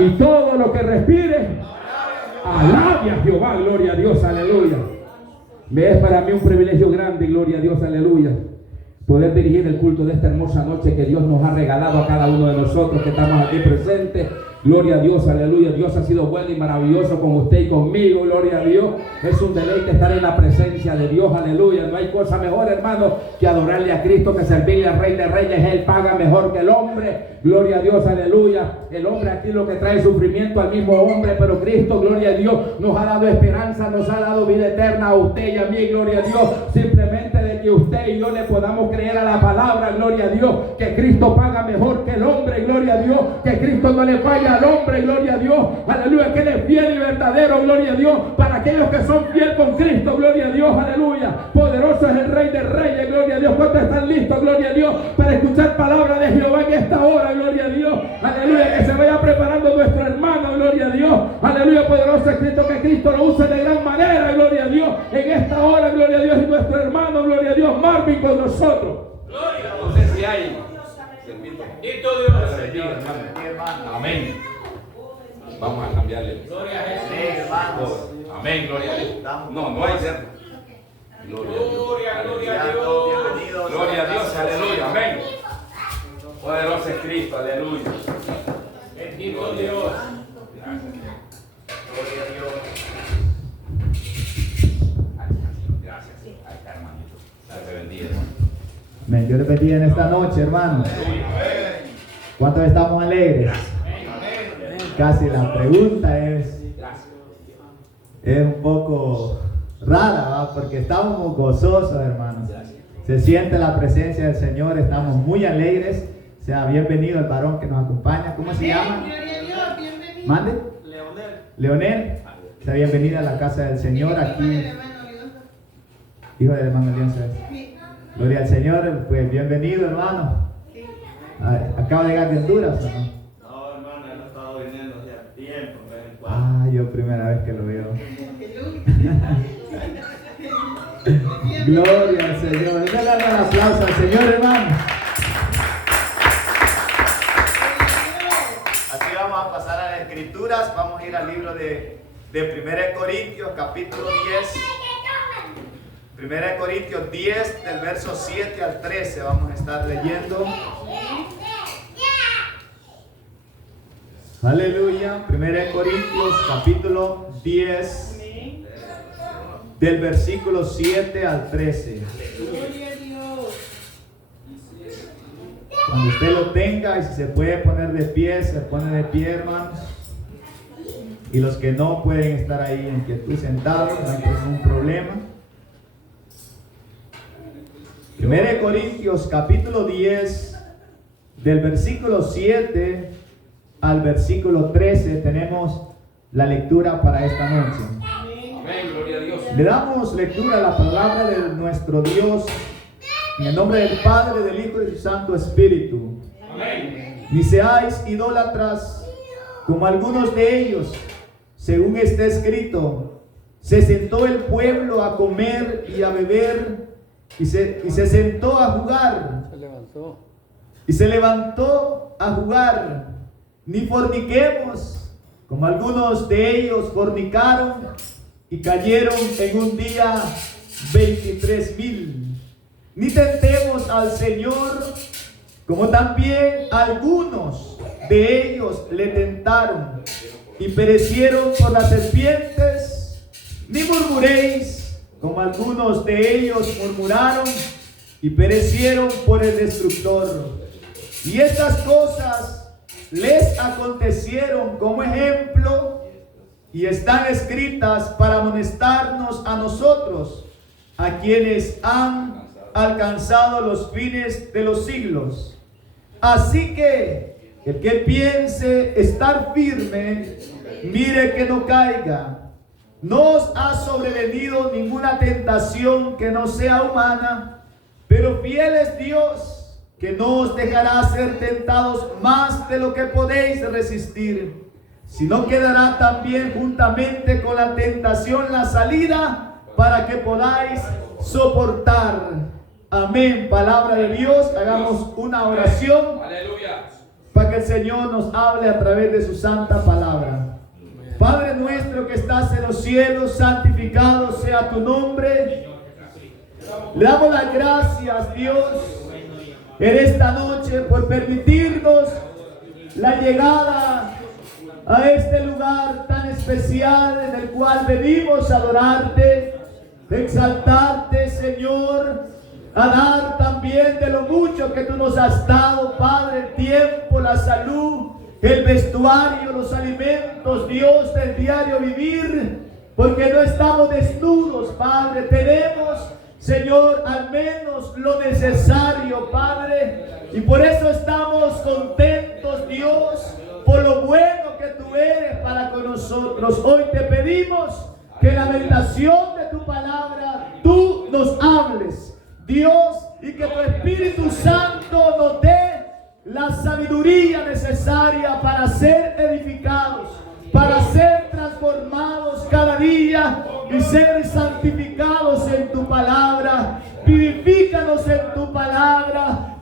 Y todo lo que respire, alabe a Jehová, gloria a Dios, aleluya. Me es para mí un privilegio grande, gloria a Dios, aleluya, poder dirigir el culto de esta hermosa noche que Dios nos ha regalado a cada uno de nosotros que estamos aquí presentes. Gloria a Dios, aleluya. Dios ha sido bueno y maravilloso con usted y conmigo, gloria a Dios. Es un deleite estar en la presencia de Dios, aleluya. No hay cosa mejor, hermano, que adorarle a Cristo, que servirle al Rey de Reyes. Él paga mejor que el hombre, gloria a Dios, aleluya. El hombre aquí lo que trae sufrimiento al mismo hombre, pero Cristo, gloria a Dios, nos ha dado esperanza, nos ha dado vida eterna a usted y a mí, gloria a Dios. Simplemente de que usted y yo le podamos creer a la palabra, gloria a Dios, que Cristo paga mejor que el hombre, gloria a Dios, que Cristo no le falla al hombre, gloria a Dios, aleluya, que Él es fiel y verdadero, gloria a Dios, para aquellos que son fiel con Cristo, gloria a Dios, aleluya. Poderoso es el Rey de Reyes, gloria a Dios. ¿Cuántos están listos, gloria a Dios, para escuchar palabra de Jehová en esta hora, gloria a Dios, aleluya? Que se vaya preparando nuestro hermano, gloria a Dios, aleluya. Poderoso es Cristo, que Cristo lo use de gran manera, gloria a Dios, en esta hora, gloria a Dios, y nuestro hermano, gloria a Dios, Marvin con nosotros. Gloria, no sé si hay. Bendito Dios. Amén. Vamos a cambiarle. Gloria a Jesús. Amén, gloria a Dios. No hay ser. Gloria a Dios. Gloria a Dios, aleluya. Amén. Poderoso es Cristo, aleluya. Bendito Dios. Gloria a Dios. Gracias. Ahí está, hermanito. Dios te bendiga, hermano. Amén. Dios te bendiga en esta noche, hermanos. ¿Cuántos estamos alegres? Casi la pregunta es un poco rara, ¿va? Porque estamos gozosos, hermanos. Se siente la presencia del Señor, estamos muy alegres. Sea bienvenido el varón que nos acompaña. ¿Cómo se llama? ¿Mande? Leonel. Sea bienvenida a la casa del Señor aquí. Hijo del hermano León. Gloria al Señor, pues bienvenido, hermano. Acaba de llegar de Honduras, ¿o no? No, hermano, él ha estado viniendo hace tiempo. Yo primera vez que lo veo. Gloria al Señor. Dale un aplauso al Señor, hermano. Así vamos a pasar a las escrituras. Vamos a ir al libro de 1 Corintios, capítulo 10. 1 Corintios 10, del verso 7 al 13. Vamos a estar leyendo. Aleluya. 1 Corintios capítulo 10, del versículo 7 al 13. Cuando usted lo tenga y si se puede poner de pie, se pone de pie, hermanos. Y los que no pueden estar ahí en quietud sentados, no hay ningún problema. 1 Corintios capítulo 10, del versículo 7 al versículo 13 tenemos la lectura para esta noche. Amén, gloria a Dios. Le damos lectura a la palabra de nuestro Dios en el nombre del Padre, del Hijo y del Santo Espíritu. Amén. Ni seáis idólatras como algunos de ellos, según está escrito: se sentó el pueblo a comer y a beber y se sentó a jugar. Y se levantó a jugar. ni forniquemos, como algunos de ellos fornicaron y cayeron en un día 23,000. Ni tentemos al Señor, como también algunos de ellos le tentaron y perecieron por las serpientes. Ni murmuréis, como algunos de ellos murmuraron y perecieron por el destructor. Y estas cosas les acontecieron como ejemplo y están escritas para amonestarnos a nosotros, a quienes han alcanzado los fines de los siglos. Así que el que piense estar firme, mire que no caiga. No os ha sobrevenido ninguna tentación que no sea humana, pero fiel es Dios, que no os dejará ser tentados más de lo que podéis resistir, sino que dará también juntamente con la tentación la salida para que podáis soportar. Amén. Palabra de Dios. Hagamos una oración. Aleluya. Para que el Señor nos hable a través de su santa palabra. Padre nuestro que estás en los cielos, santificado sea tu nombre. Le damos las gracias, Dios, en esta noche por permitirnos la llegada a este lugar tan especial en el cual venimos a adorarte, exaltarte, Señor, a dar también de lo mucho que tú nos has dado, Padre, el tiempo, la salud, el vestuario, los alimentos, Dios, del diario vivir, porque no estamos desnudos, Padre, tenemos, Señor, al menos lo necesario, Padre, y por eso estamos contentos, Dios, por lo bueno que tú eres para con nosotros. Hoy te pedimos que en la meditación de tu palabra tú nos hables, Dios, y que tu Espíritu Santo nos dé la sabiduría necesaria para ser edificados, para ser transformados cada día y ser santificados en tu palabra. Vivifícanos en tu palabra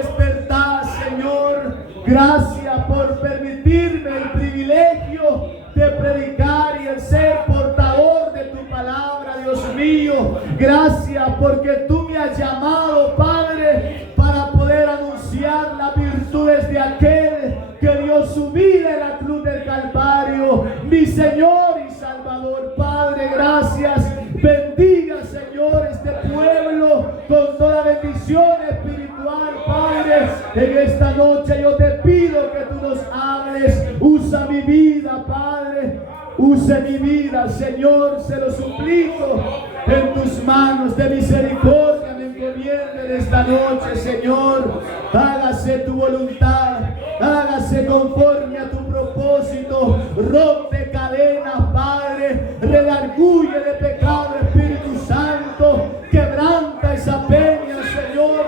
es verdad, Señor. Gracias por permitirme el privilegio de predicar y el ser portador de tu palabra, Dios mío. Gracias porque tú me has llamado, Padre, para poder anunciar las virtudes de aquel que dio su vida en la cruz del Calvario, mi Señor y Salvador. Padre, gracias. Bendiga, Señor, este pueblo con toda bendición espiritual, Padre. En esta noche yo te pido que tú nos hables. Usa mi vida, Padre. Use mi vida, Señor, se lo suplico. En tus manos de misericordia me encomiendo en esta noche, Señor. Hágase tu voluntad, hágase conforme a tu propósito. Rompe cadenas, Padre. Redarguye de pecado, Espíritu Santo. Quebranta esa peña, Señor.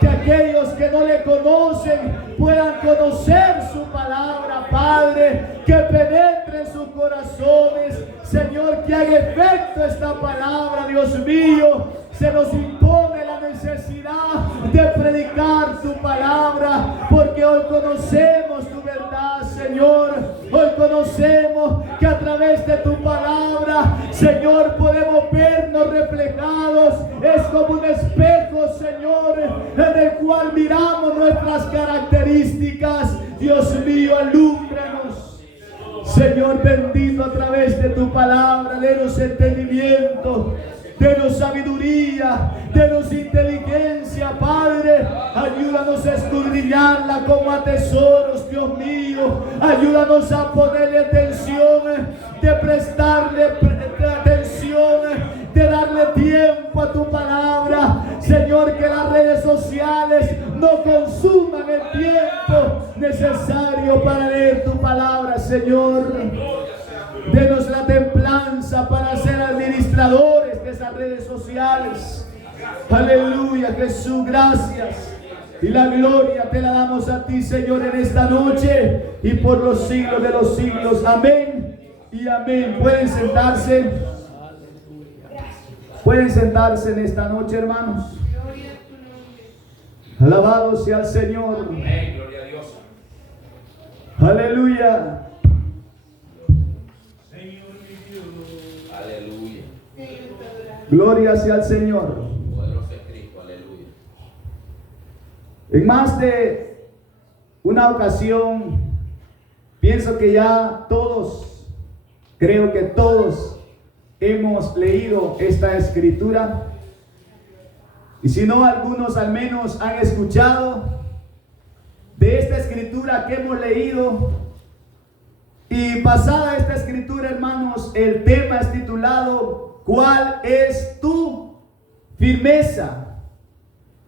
Que aquellos que no le conocen puedan conocer su palabra, Padre. Que penetre en sus corazones, Señor, que haga efecto esta palabra, Dios mío. Se nos impone la necesidad de predicar tu palabra, porque hoy conocemos tu verdad, Señor. Hoy conocemos que a través de tu palabra, Señor, podemos vernos reflejados. Es como un espejo, Señor, en el cual miramos nuestras características. Dios mío, alúmbranos, Señor bendito, a través de tu palabra. Denos entendimiento, denos sabiduría, denos inteligencia, Padre. Ayúdanos a escudriñarla como a tesoros, Dios mío. Ayúdanos a ponerle atención, de prestarle atención, de darle tiempo a tu palabra. Señor, que las redes sociales no consuman el tiempo necesario para leer tu palabra, Señor. Denos la templanza para ser administradores de esas redes sociales. Aleluya, Jesús, gracias. Y la gloria te la damos a ti, Señor, en esta noche y por los siglos de los siglos. Amén y amén. Pueden sentarse. Pueden sentarse en esta noche, hermanos. Alabado sea el Señor. Amén, gloria a Dios. Aleluya. Aleluya. Gloria sea al Señor. Poderoso es Cristo. Aleluya. En más de una ocasión, pienso que ya todos, creo que todos hemos leído esta escritura. Y si no, algunos al menos han escuchado de esta escritura que hemos leído. Y pasada esta escritura, hermanos, el tema es titulado ¿cuál es tu firmeza?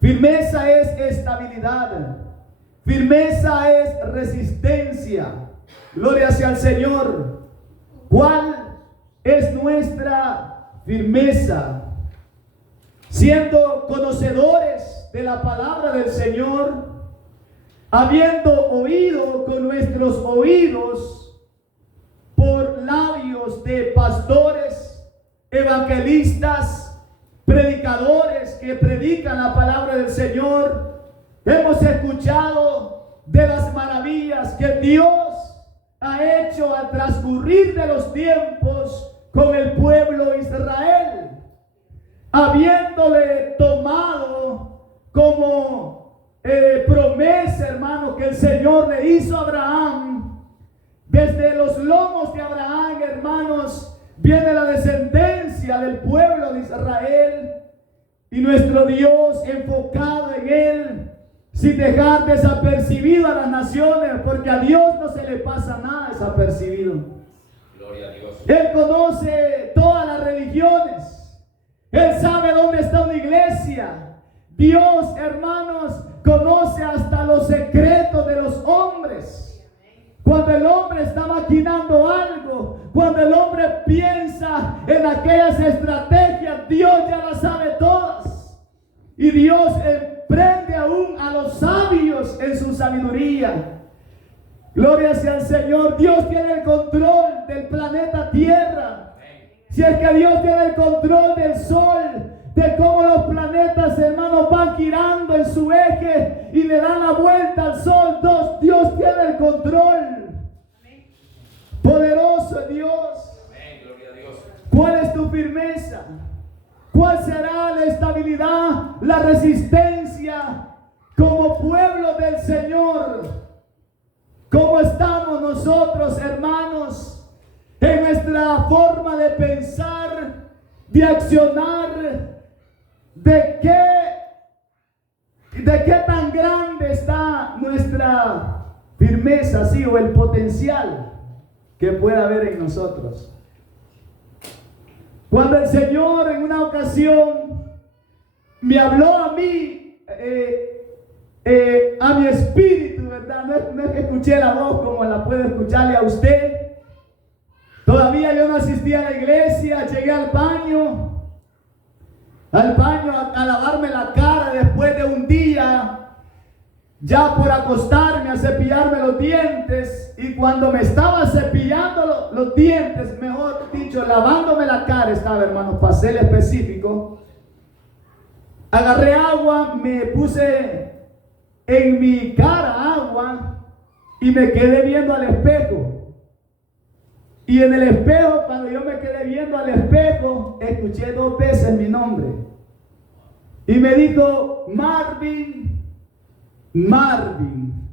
Firmeza es estabilidad. Firmeza es resistencia. Gloria sea al Señor. ¿Cuál es nuestra firmeza? Siendo conocedores de la palabra del Señor, habiendo oído con nuestros oídos por labios de pastores, evangelistas, predicadores que predican la palabra del Señor, hemos escuchado de las maravillas que Dios ha hecho al transcurrir de los tiempos con el pueblo Israel, habiéndole tomado como promesa, hermano, que el Señor le hizo a Abraham. Desde los lomos de Abraham, hermanos, viene la descendencia del pueblo de Israel, y nuestro Dios enfocado en él, sin dejar desapercibido a las naciones, porque a Dios no se le pasa nada desapercibido. Gloria a Dios. Él conoce todas las religiones. Él sabe dónde está una iglesia. Dios, hermanos, conoce hasta los secretos de los hombres. Cuando el hombre está maquinando algo, cuando el hombre piensa en aquellas estrategias, Dios ya las sabe todas. Y Dios prende aún a los sabios en su sabiduría. Gloria sea al Señor. Dios tiene el control del planeta Tierra. Si es que Dios tiene el control del sol, de cómo los planetas, hermanos, van girando en su eje y le dan la vuelta al sol, Dios tiene el control. Poderoso Dios. Gloria a Dios. ¿Cuál es tu firmeza? ¿Cuál será la estabilidad, la resistencia como pueblo del Señor? ¿Cómo estamos nosotros, hermanos, en nuestra forma de pensar, de accionar? ¿De qué tan grande está nuestra firmeza, sí, o el potencial que pueda haber en nosotros? Cuando el Señor en una ocasión me habló a mí, a mi espíritu, ¿verdad? No es que escuché la voz como la puedo escucharle a usted. Todavía yo no asistía a la iglesia, llegué al baño a lavarme la cara después de un día, ya por acostarme a cepillarme los dientes. Y cuando me estaba cepillando los dientes, mejor dicho, lavándome la cara estaba, hermano, para ser específico, agarré agua, me puse en mi cara agua y me quedé viendo al espejo. Y en el espejo, cuando yo me quedé viendo al espejo, escuché 2 veces mi nombre. Y me dijo, Marvin, Marvin.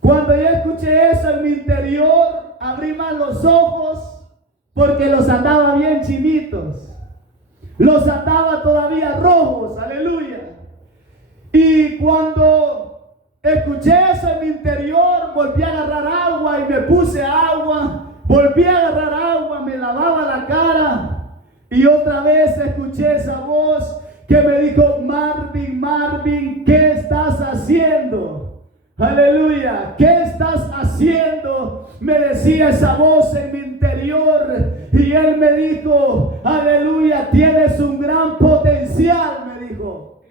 Cuando yo escuché eso en mi interior, abrí más los ojos, porque los andaba bien chinitos. Los andaba todavía rojos, aleluya. Y cuando escuché eso en mi interior, volví a agarrar agua y me puse agua. Volví a agarrar agua, me lavaba la cara y otra vez escuché esa voz que me dijo, Marvin, Marvin, ¿qué estás haciendo? Aleluya, ¿qué estás haciendo? Me decía esa voz en mi interior y él me dijo, aleluya, tienes un gran potencial, me dijo.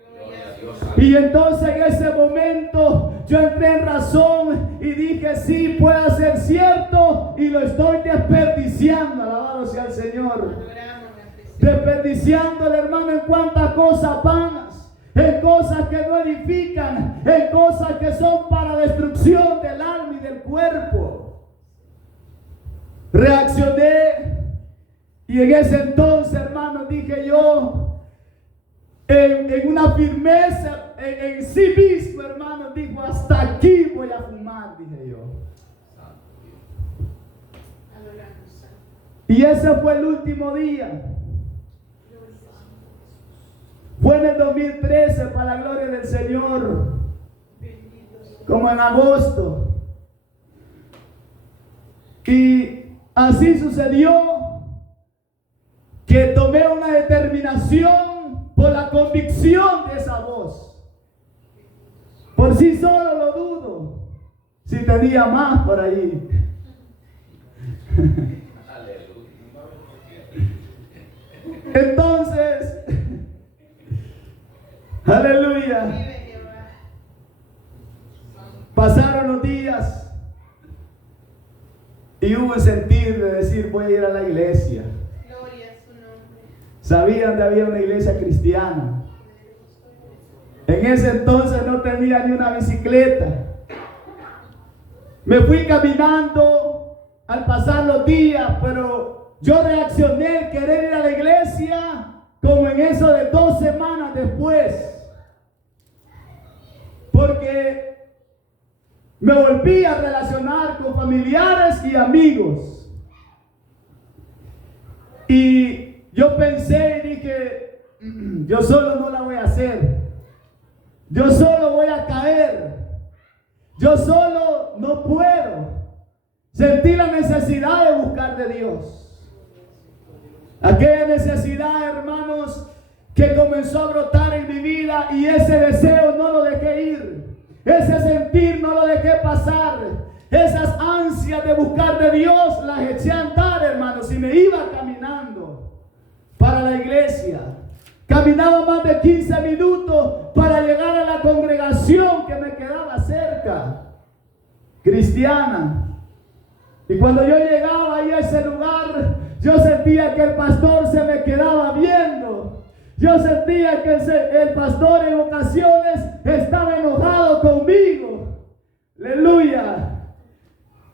Y entonces en ese momento yo entré en razón y dije, sí, puede ser cierto y lo estoy desperdiciando. Alabado sea el Señor. Desperdiciando, hermano, en cuantas cosas vanas, en cosas que no edifican, en cosas que son para destrucción del alma y del cuerpo. Reaccioné y en ese entonces, hermano, dije yo, en una firmeza en sí mismo, hermano, dijo, hasta aquí voy a fumar, dije yo. Y ese fue el último día. Fue en el 2013, para la gloria del Señor, como en agosto. Y así sucedió que tomé una determinación por la convicción de esa voz. Por sí solo lo dudo, si tenía más por ahí. Entonces, aleluya, pasaron los días y hubo un sentir de decir, voy a ir a la iglesia. Sabían que había una iglesia cristiana. En ese entonces no tenía ni una bicicleta. Me fui caminando al pasar los días, pero yo reaccioné querer ir a la iglesia como en eso de 2 semanas después, porque me volví a relacionar con familiares y amigos. Y yo pensé y dije, yo solo no la voy a hacer, yo solo voy a caer, yo solo no puedo. Sentí la necesidad de buscar de Dios. Aquella necesidad, hermanos, que comenzó a brotar en mi vida, y ese deseo no lo dejé ir. Ese sentir no lo dejé pasar. Esas ansias de buscar de Dios las eché a andar, hermanos, y me iba caminando para la iglesia. Caminaba más de 15 minutos para llegar a la congregación que me quedaba cerca, cristiana. Y cuando yo llegaba ahí a ese lugar, yo sentía que el pastor se me quedaba viendo. Yo sentía que el pastor en ocasiones estaba enojado conmigo. Aleluya.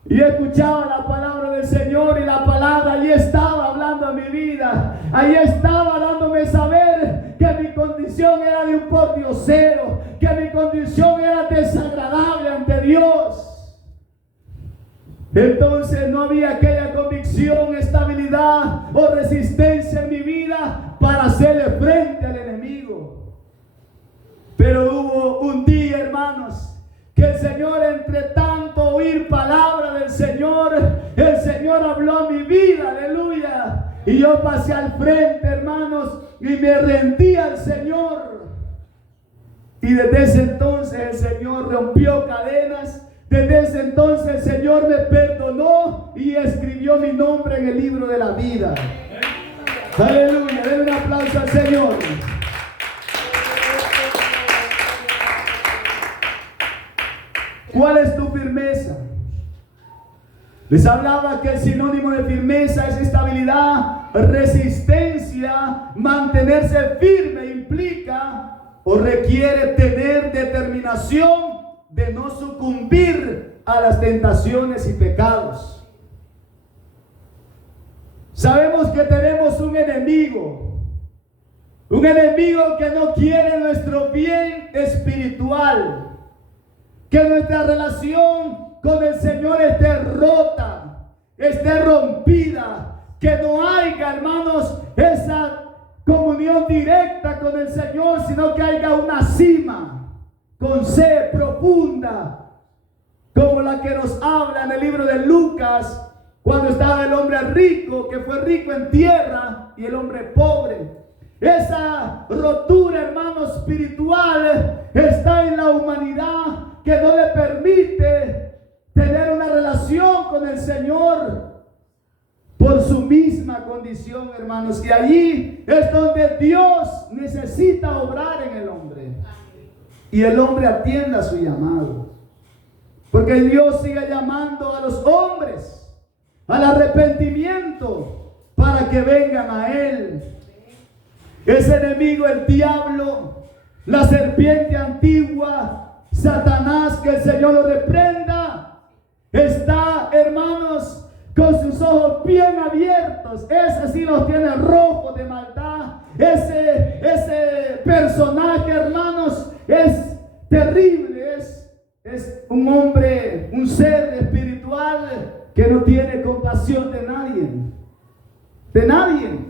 Y escuchaba la palabra del Señor, y la palabra allí estaba hablando a mi vida. Allí estaba dándome saber que mi condición era de un pordiosero, que mi condición era desagradable ante Dios. Entonces no había aquella convicción, estabilidad o resistencia en mi vida para hacerle frente al enemigo. Pero hubo un día, hermanos, que el Señor, entre tanto oír palabra del Señor, el Señor habló a mi vida, aleluya. Y yo pasé al frente, hermanos, y me rendí al Señor. Y desde ese entonces el Señor rompió cadenas. Desde ese entonces el Señor me perdonó y escribió mi nombre en el libro de la vida. Aleluya, denle un aplauso al Señor. ¿Cuál es tu firmeza? Les hablaba que el sinónimo de firmeza es estabilidad, resistencia. Mantenerse firme implica o requiere tener determinación de no sucumbir a las tentaciones y pecados. Sabemos que tenemos un enemigo que no quiere nuestro bien espiritual, que nuestra relación con el Señor esté rota, esté rompida, que no haya, hermanos, esa comunión directa con el Señor, sino que haya una cima con sed profunda, como la que nos habla en el libro de Lucas, cuando estaba el hombre rico, que fue rico en tierra, y el hombre pobre. Esa rotura, hermano, espiritual está en la humanidad, que no le permite tener una relación con el Señor por su misma condición, hermanos. Y allí es donde Dios necesita obrar en el hombre. Y el hombre atienda su llamado. Porque Dios sigue llamando a los hombres al arrepentimiento para que vengan a Él. Ese enemigo, el diablo, la serpiente antigua, Satanás, que el Señor lo reprenda, está, hermanos, con sus ojos bien abiertos. Ese sí los tiene rojos de maldad. Ese personaje, hermanos, es terrible. Es un hombre, un ser espiritual que no tiene compasión de nadie. De nadie.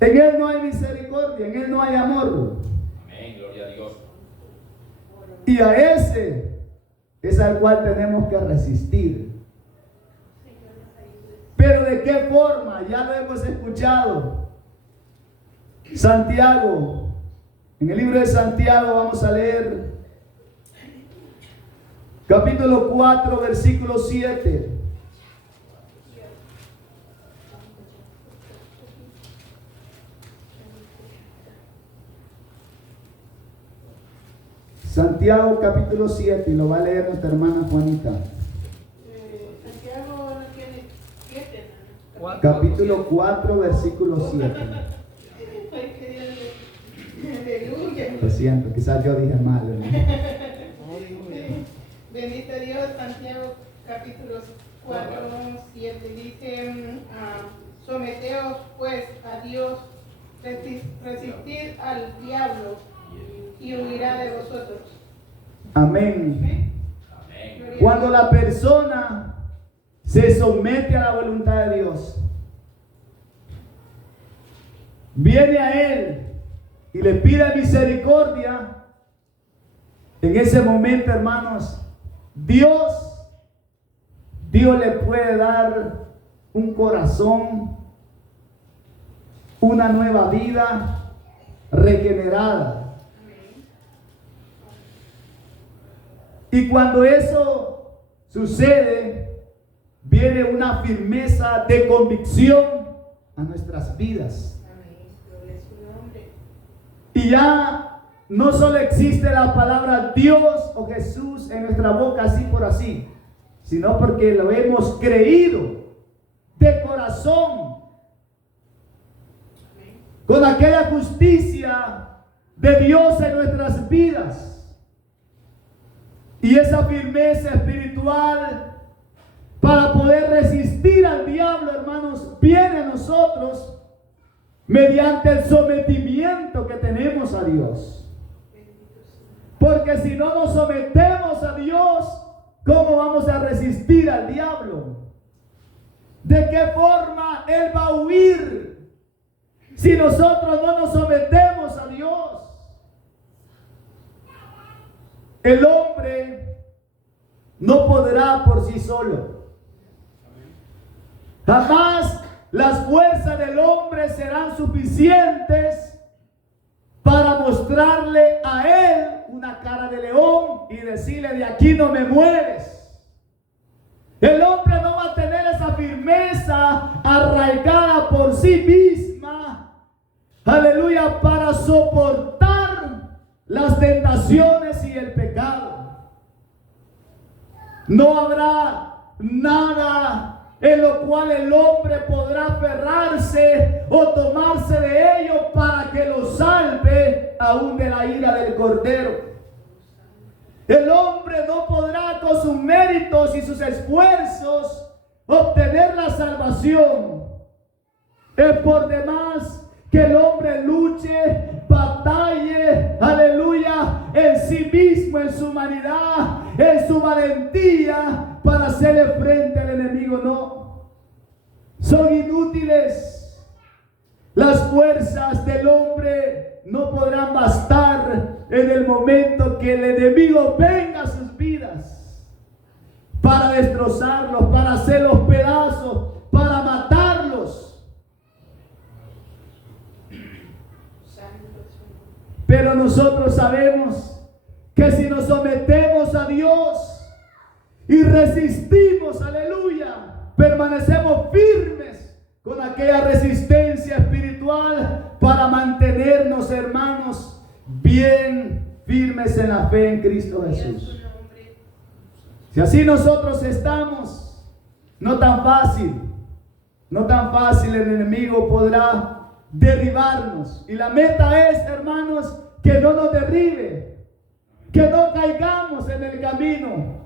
En él no hay misericordia, en él no hay amor. Amén, gloria a Dios. Y a ese es al cual tenemos que resistir. Pero ¿de qué forma? Ya lo hemos escuchado. Santiago, en el libro de Santiago vamos a leer capítulo 4, versículo 7. Santiago capítulo 7, y lo va a leer nuestra hermana Juanita. Santiago no tiene 7. Capítulo 4, versículo 7. Aleluya. Lo siento, quizás yo dije mal, hermano. Bendito Dios, Santiago capítulo 4, 7 dice, someteos pues a Dios, resistid al diablo y huirá de vosotros. Amén. Cuando la persona se somete a la voluntad de Dios, viene a Él y le pide misericordia, en ese momento, hermanos, Dios le puede dar un corazón, una nueva vida regenerada. Y cuando eso sucede, viene una firmeza de convicción a nuestras vidas. Y ya no solo existe la palabra Dios o Jesús en nuestra boca así por así, sino porque lo hemos creído de corazón, con aquella justicia de Dios en nuestras vidas. Y esa firmeza espiritual para poder resistir al diablo, hermanos, viene a nosotros mediante el sometimiento que tenemos a Dios. Porque si no nos sometemos a Dios, ¿cómo vamos a resistir al diablo? ¿De qué forma Él va a huir si nosotros no nos sometemos a Dios? El hombre no podrá por sí solo. Jamás las fuerzas del hombre serán suficientes para mostrarle a él una cara de león y decirle: de aquí no me mueves. El hombre no va a tener esa firmeza arraigada por sí misma, aleluya, para soportar las tentaciones y el pecado. No habrá nada en lo cual el hombre podrá aferrarse o tomarse de ello para que lo salve aún de la ira del Cordero. El hombre no podrá con sus méritos y sus esfuerzos obtener la salvación. Es por demás que el hombre luche, batalle, aleluya, en sí mismo, en su humanidad, en su valentía, para hacerle frente al enemigo. No, son inútiles. Las fuerzas del hombre no podrán bastar en el momento que el enemigo venga a sus vidas para destrozarlos, para hacerlos pedazos, para matarlos. Pero nosotros sabemos que si nos sometemos a Dios y resistimos, aleluya, permanecemos firmes con aquella resistencia espiritual para mantenernos, hermanos, bien firmes en la fe en Cristo Jesús. Si así nosotros estamos, no tan fácil el enemigo podrá derribarnos. Y la meta es, hermanos, que no nos derribe, que no caigamos en el camino,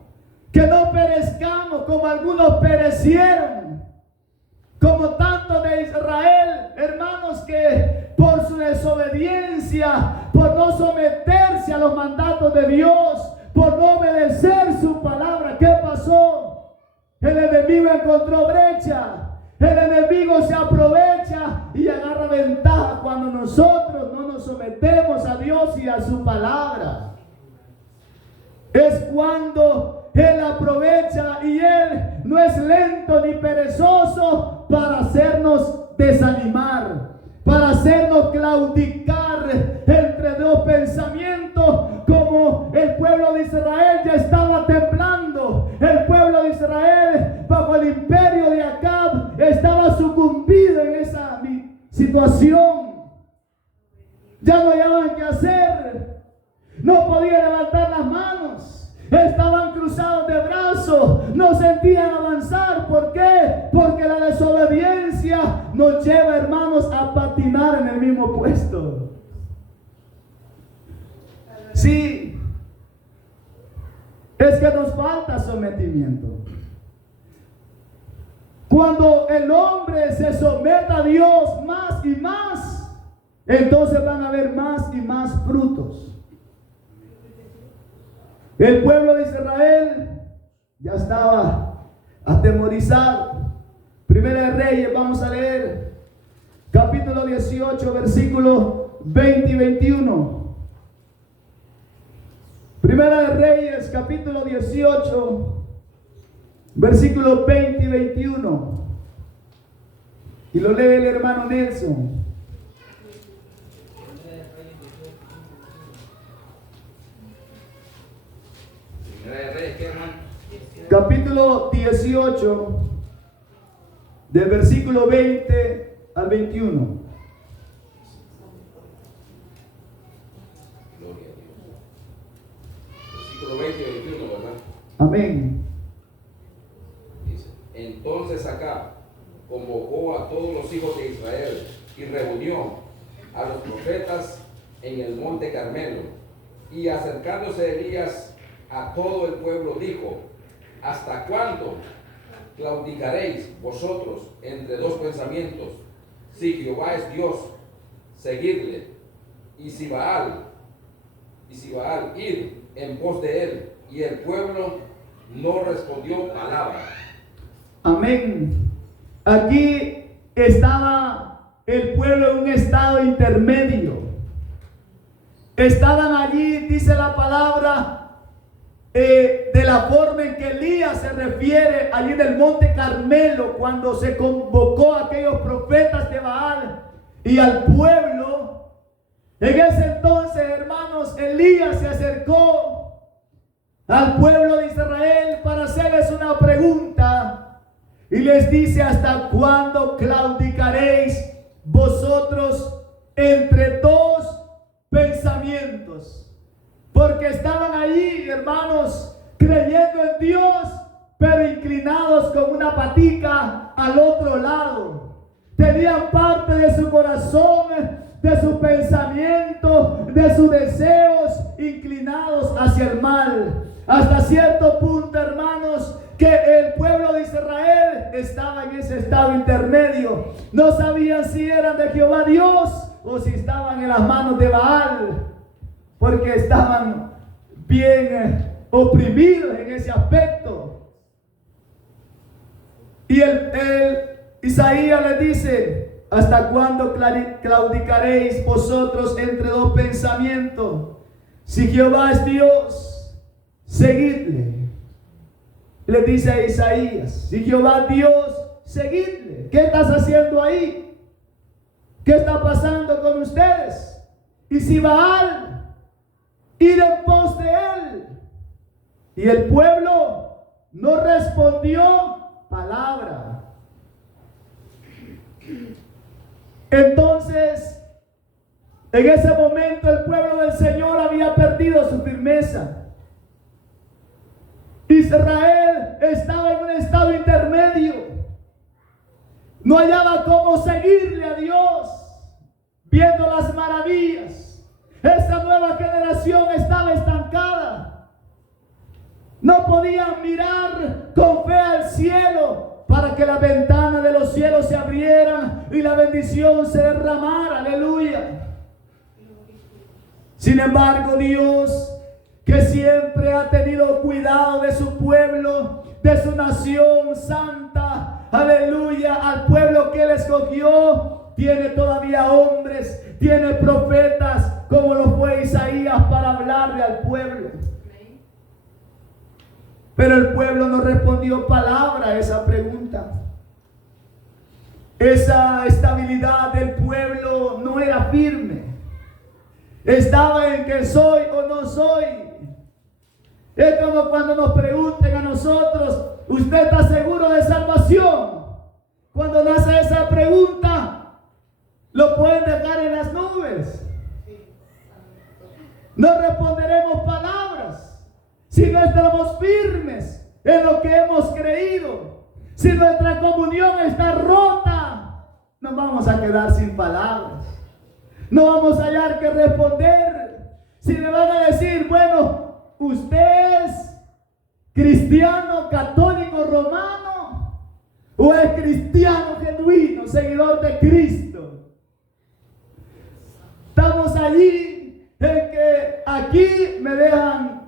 que no perezcamos como algunos perecieron, como tanto de Israel, hermanos, que por su desobediencia, por no someterse a los mandatos de Dios, por no obedecer su palabra, ¿qué pasó? El enemigo encontró brecha. El enemigo se aprovecha y agarra ventaja cuando nosotros no nos sometemos a Dios y a su palabra. Es cuando Él aprovecha, y Él no es lento ni perezoso para hacernos desanimar, para hacernos claudicar entre dos pensamientos, como el pueblo de Israel ya estaba temblando. El pueblo de Israel, bajo el imperio de Acab, estaba sucumbido en esa situación. Ya no hallaban qué hacer, no podían levantar las manos, estaban cruzados de brazos, no sentían avanzar. ¿Por qué? Porque la desobediencia nos lleva, hermanos, a patinar en el mismo puesto. Sí, es que nos falta sometimiento. Cuando el hombre se someta a Dios más y más, entonces van a haber más y más frutos. El pueblo de Israel ya estaba atemorizado. Primera de Reyes, vamos a leer capítulo 18, versículos 20 y 21. Primera de Reyes, capítulo 18, versículos 20 y 21. Y lo lee el hermano Nelson. Capítulo 18, del versículo 20 al 21. Gloria a Dios. Versículo 20 y 21, ¿verdad? Amén. Dice: entonces Acab convocó a todos los hijos de Israel y reunió a los profetas en el monte Carmelo. Y acercándose Elías a todo el pueblo dijo: ¿hasta cuándo claudicaréis vosotros entre dos pensamientos? Si Jehová es Dios, seguidle, y si Baal, ir en pos de él. Y el pueblo no respondió palabra. Amén. Aquí estaba el pueblo en un estado intermedio. Estaban allí, dice la palabra, de la forma en que Elías se refiere allí en el monte Carmelo, cuando se convocó a aquellos profetas de Baal y al pueblo. En ese entonces, hermanos, Elías se acercó al pueblo de Israel para hacerles una pregunta y les dice: ¿hasta cuándo claudicaréis vosotros entre dos pensamientos? Porque estaban allí, hermanos, creyendo en Dios, pero inclinados con una patica al otro lado. Tenían parte de su corazón, de su pensamiento, de sus deseos inclinados hacia el mal. Hasta cierto punto, hermanos, que el pueblo de Israel estaba en ese estado intermedio. No sabían si eran de Jehová Dios o si estaban en las manos de Baal, porque estaban bien oprimidos en ese aspecto. Y Isaías les dice: ¿hasta cuándo claudicaréis vosotros entre dos pensamientos? Si Jehová es Dios, seguidle. Le dice a Isaías: si Jehová es Dios, seguidle. ¿Qué estás haciendo ahí? ¿Qué está pasando con ustedes? Y si Baal, ir en pos de él. Y el pueblo no respondió palabra. Entonces, en ese momento el pueblo del Señor había perdido su firmeza. Israel estaba en un estado intermedio. No hallaba cómo seguirle a Dios, viendo las maravillas, Esa nueva generación estaba estancada. No podían mirar con fe al cielo para que la ventana de los cielos se abriera y la bendición se derramara. Aleluya. Sin embargo, Dios, que siempre ha tenido cuidado de su pueblo, de su nación santa, aleluya, al pueblo que Él escogió, tiene todavía hombres, tiene profetas, como lo fue Isaías, para hablarle al pueblo. Pero el pueblo no respondió palabra a esa pregunta. Esa estabilidad del pueblo no era firme. Estaba en que soy o no soy. Es como cuando nos pregunten a nosotros, ¿usted está seguro de salvación? Cuando nos hace esa pregunta, lo pueden dejar en las nubes. No responderemos palabras si no estamos firmes en lo que hemos creído. Si nuestra comunión está rota, nos vamos a quedar sin palabras. No vamos a hallar que responder. Si le van a decir, bueno, usted es cristiano, católico, romano, o es cristiano genuino, seguidor de Cristo. Estamos allí en que aquí me dejan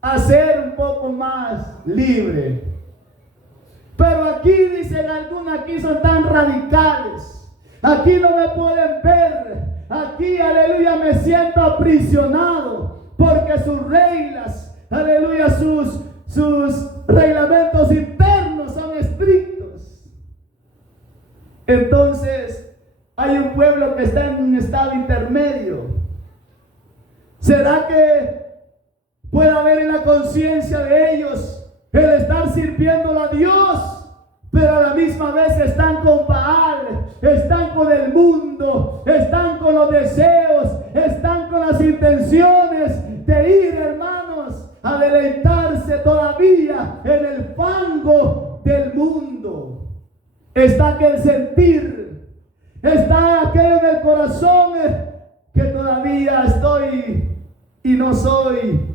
hacer un poco más libre. Pero aquí dicen algunos, aquí son tan radicales. Aquí no me pueden ver. Aquí, aleluya, me siento aprisionado. Porque sus reglas, aleluya, sus reglamentos internos son estrictos. Entonces, hay un pueblo que está en un estado intermedio. ¿Será que puede haber en la conciencia de ellos el estar sirviéndolo a Dios, pero a la misma vez están con Baal, están con el mundo, están con los deseos, están con las intenciones de ir, hermanos, a deleitarse todavía en el fango del mundo? Está aquel sentir, está aquello en el corazón que todavía estoy y no soy,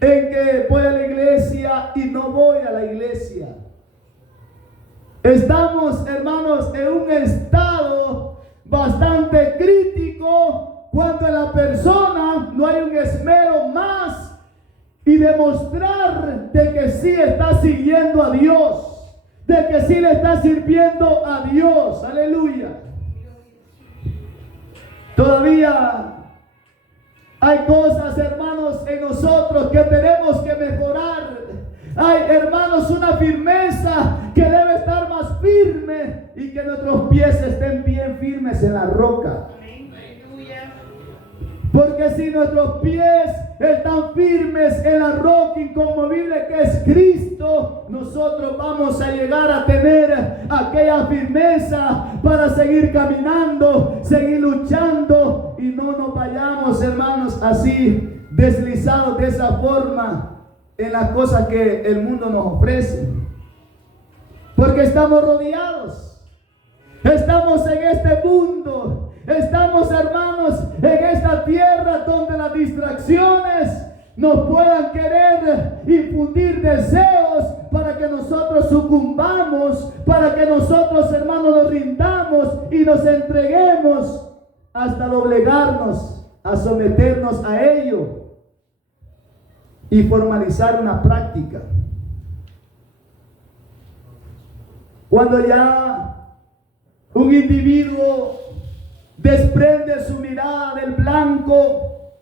en que voy a la iglesia y no voy a la iglesia. Estamos, hermanos, en un estado bastante crítico cuando en la persona no hay un esmero más y demostrar de que sí está siguiendo a Dios, de que sí le está sirviendo a Dios. Aleluya. Todavía hay cosas, hermanos, en nosotros que tenemos que mejorar. Hay, hermanos, una firmeza que debe estar más firme y que nuestros pies estén bien firmes en la roca. Porque si nuestros pies están firmes en la roca inconmovible que es Cristo, nosotros vamos a llegar a tener aquella firmeza para seguir caminando, seguir luchando y no nos vayamos, hermanos, así deslizados de esa forma en las cosas que el mundo nos ofrece. Porque estamos rodeados, estamos en este mundo, estamos, hermanos, en esta tierra donde las distracciones nos puedan querer infundir deseos para que nosotros sucumbamos, para que nosotros, hermanos, nos rindamos y nos entreguemos hasta doblegarnos, a someternos a ello y formalizar una práctica. Cuando ya un individuo desprende su mirada del blanco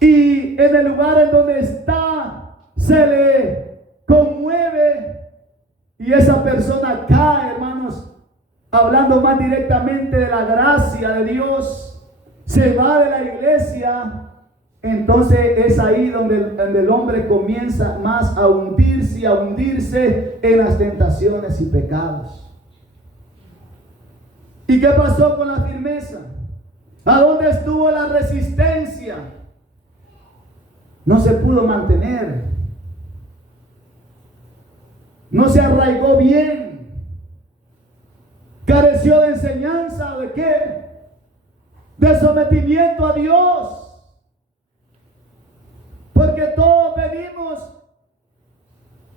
y en el lugar en donde está se le conmueve y esa persona cae, hermanos, hablando más directamente de la gracia de Dios, se va de la iglesia. Entonces es ahí donde el hombre comienza más a hundirse en las tentaciones y pecados. ¿Y qué pasó con la firmeza? ¿A dónde estuvo la resistencia? No se pudo mantener. No se arraigó bien. Careció de enseñanza. ¿De qué? de sometimiento a Dios. Porque todos venimos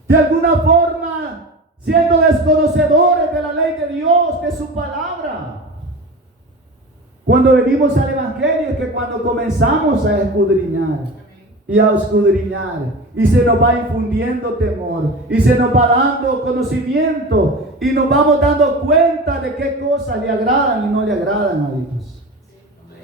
de alguna forma siendo desconocedores de la ley de Dios, de su palabra. Cuando venimos al Evangelio es que cuando comenzamos a escudriñar y a escudriñar, y se nos va infundiendo temor, y se nos va dando conocimiento, y nos vamos dando cuenta de qué cosas le agradan y no le agradan a Dios.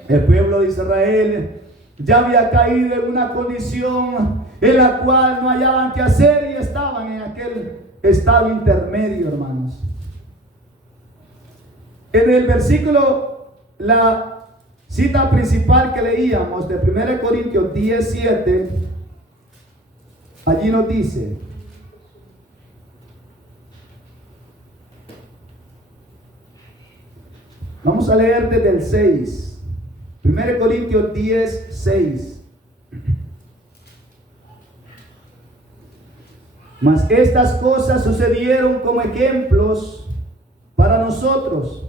El pueblo de Israel ya había caído en una condición en la cual no hallaban qué hacer y estaban en aquel estado intermedio, hermanos. En el versículo, la cita principal que leíamos de 1 Corintios 10:7, allí nos dice: vamos a leer desde el 6. 1 Corintios 10:6. Mas estas cosas sucedieron como ejemplos para nosotros,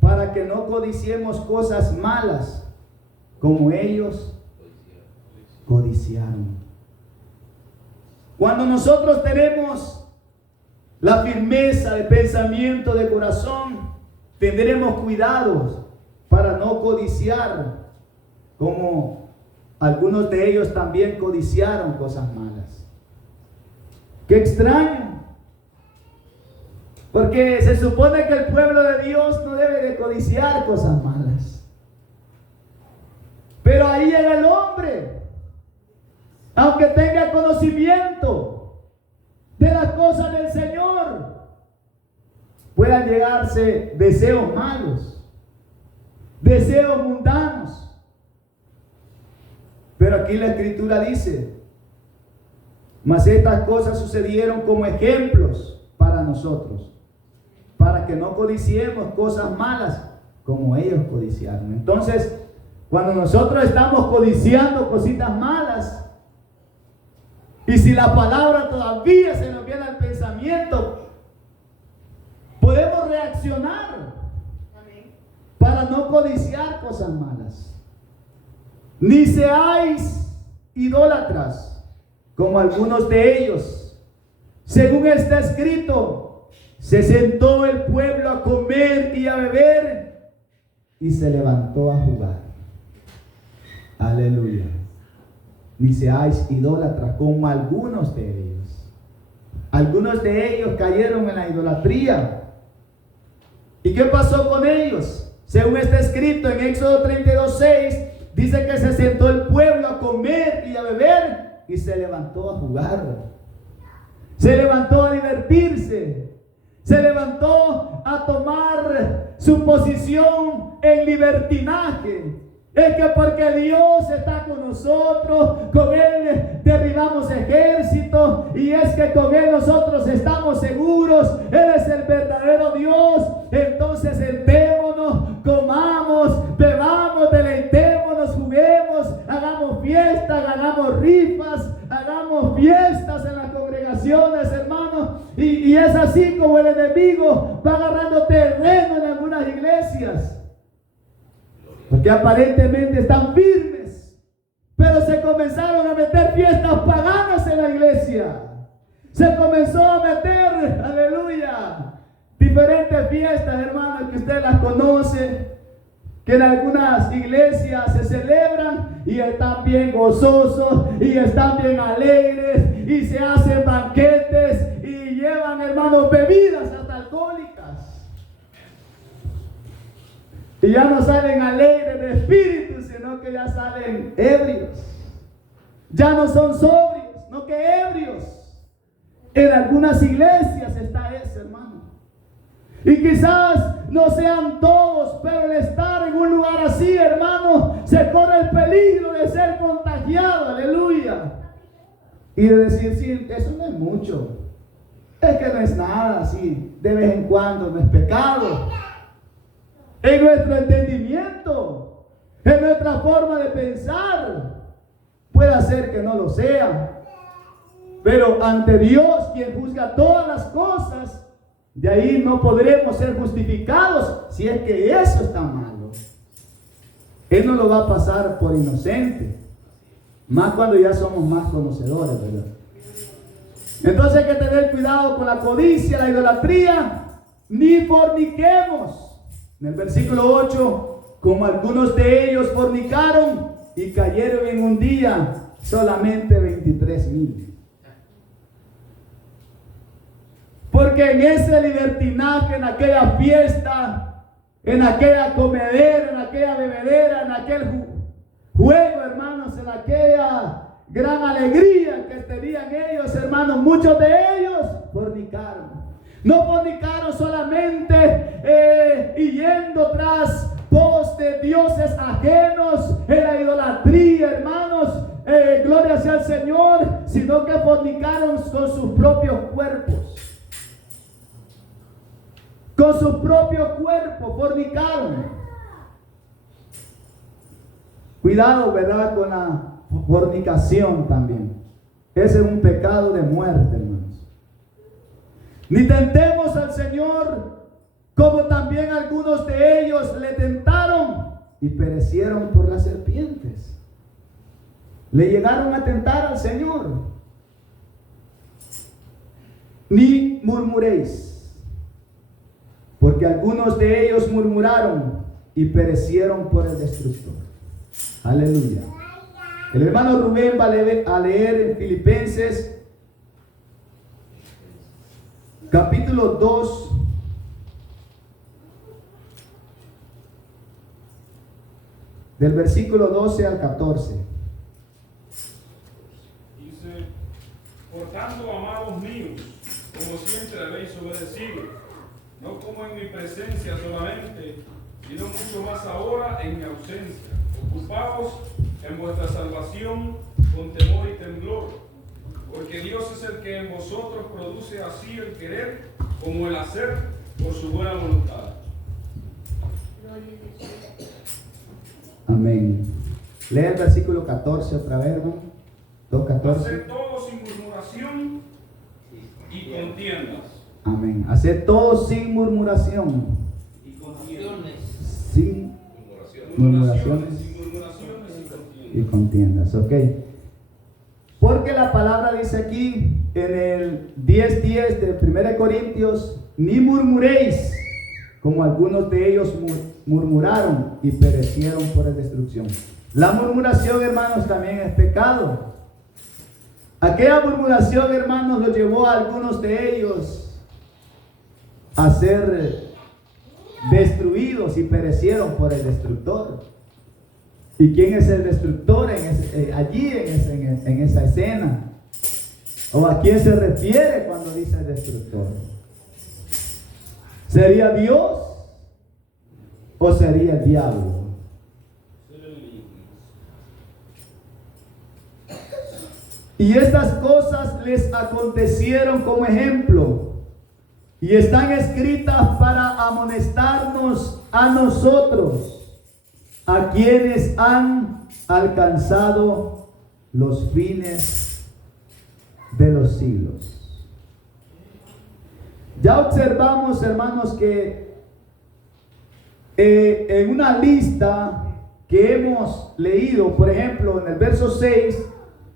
para que no codiciemos cosas malas como ellos codiciaron. Cuando nosotros tenemos la firmeza de pensamiento, de corazón, tendremos cuidados para no codiciar como algunos de ellos también codiciaron cosas malas. Qué extraño, porque se supone que el pueblo de Dios no debe de codiciar cosas malas, pero ahí llega el hombre, aunque tenga conocimiento de las cosas del Señor, puedan llegarse deseos malos, deseos mundanos. Pero aquí la Escritura dice: mas estas cosas sucedieron como ejemplos para nosotros, para que no codiciemos cosas malas como ellos codiciaron. Entonces, cuando nosotros estamos codiciando cositas malas, y si la palabra todavía se nos viene al pensamiento, podemos reaccionar para no codiciar cosas malas. Ni seáis idólatras como algunos de ellos. Según está escrito, se sentó el pueblo a comer y a beber y se levantó a jugar. Aleluya. Ni seáis idólatras como algunos de ellos. Algunos de ellos cayeron en la idolatría. ¿Y qué pasó con ellos? Según está escrito en Éxodo 32:6, dice que se sentó el pueblo a comer y a beber y se levantó a jugar. Se levantó a divertirse. Se levantó a tomar su posición en libertinaje. Es que porque Dios está con nosotros, con Él derribamos ejércitos, y es que con Él nosotros estamos seguros. Él es el verdadero Dios. Entonces sentémonos, comamos, bebamos, deleitémonos, juguemos, hagamos fiestas, hagamos rifas, hagamos fiestas en las congregaciones, hermanos. Y es así como el enemigo va agarrando terreno en algunas iglesias. Porque aparentemente están firmes, pero se comenzaron a meter fiestas paganas en la iglesia. Se comenzó a meter, aleluya, diferentes fiestas, hermanos, que usted las conoce, que en algunas iglesias se celebran y están bien gozosos y están bien alegres y se hacen banquetes y llevan, hermanos, bebidas hasta alcohólicas. Y ya no salen alegres de espíritu, sino que ya salen ebrios. Ya no son sobrios, no que ebrios. En algunas iglesias está eso, hermano. Y quizás no sean todos, pero el estar en un lugar así, hermano, se corre el peligro de ser contagiado, aleluya. Y de decir, sí, eso no es mucho. Es que no es nada, así, de vez en cuando, no es pecado. En nuestro entendimiento, en nuestra forma de pensar, puede ser que no lo sea, pero ante Dios, quien juzga todas las cosas, de ahí no podremos ser justificados si es que eso está malo. Él no lo va a pasar por inocente. Más cuando ya somos más conocedores, ¿verdad? Entonces hay que tener cuidado con la codicia, la idolatría, ni forniquemos. En el versículo 8, como algunos de ellos fornicaron y cayeron en un día solamente 23,000. Porque en ese libertinaje, en aquella fiesta, en aquella comedera, en aquella bebedera, en aquel juego, hermanos, en aquella gran alegría que tenían ellos, hermanos, muchos de ellos fornicaron. No fornicaron solamente y yendo tras pos de dioses ajenos en la idolatría, hermanos, gloria sea al Señor, sino que fornicaron con sus propios cuerpos. Con sus propios cuerpos fornicaron. Cuidado, ¿verdad? Con la fornicación también. Ese es un pecado de muerte, hermanos. Ni tentemos al Señor, como también algunos de ellos le tentaron y perecieron por las serpientes. Le llegaron a tentar al Señor. Ni murmuréis, porque algunos de ellos murmuraron y perecieron por el destructor. Aleluya. El hermano Rubén va a leer en Filipenses capítulo 2, del versículo 12 al 14. Dice: por tanto, amados míos, como siempre habéis obedecido, no como en mi presencia solamente, sino mucho más ahora en mi ausencia. Ocupaos en vuestra salvación con temor y temblor, porque Dios es el que en vosotros produce así el querer como el hacer por su buena voluntad. Amén. Lee el versículo 14 otra vez, ¿no? 2:14. Haced todo sin murmuración y contiendas. Amén. Hacer todo sin murmuración. Y contiendas. Sin murmuraciones y contiendas. Ok. Porque la palabra dice aquí en el 10:10 de 1 Corintios: ni murmuréis, como algunos de ellos murmuraron y perecieron por la destrucción. La murmuración, hermanos, también es pecado. Aquella murmuración, hermanos, lo llevó a algunos de ellos a ser destruidos y perecieron por el destructor. ¿Y quién es el destructor allí en esa escena? ¿O a quién se refiere cuando dice el destructor? ¿Sería Dios o sería el diablo? Y estas cosas les acontecieron como ejemplo y están escritas para amonestarnos a nosotros, a quienes han alcanzado los fines de los siglos. Ya observamos, hermanos, que en una lista que hemos leído, por ejemplo, en el verso 6,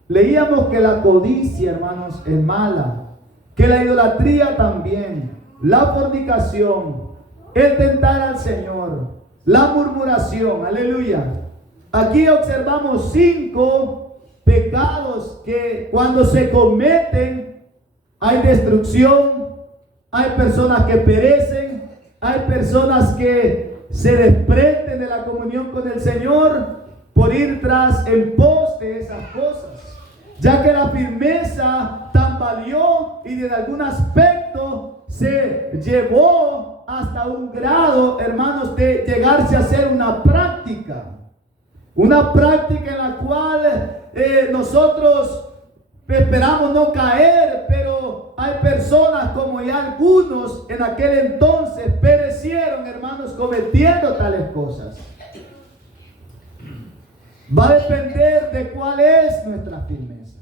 leíamos que la codicia, hermanos, es mala, que la idolatría también, la fornicación, el tentar al Señor, la murmuración, aleluya. Aquí observamos 5 pecados que cuando se cometen hay destrucción, hay personas que perecen, hay personas que se desprenden de la comunión con el Señor por ir en pos de esas cosas, ya que la firmeza tambaleó y en algún aspecto se llevó hasta un grado, hermanos, de llegarse a hacer una práctica en la cual nosotros esperamos no caer, pero hay personas como ya algunos en aquel entonces perecieron, hermanos, cometiendo tales cosas. Va a depender de cuál es nuestra firmeza,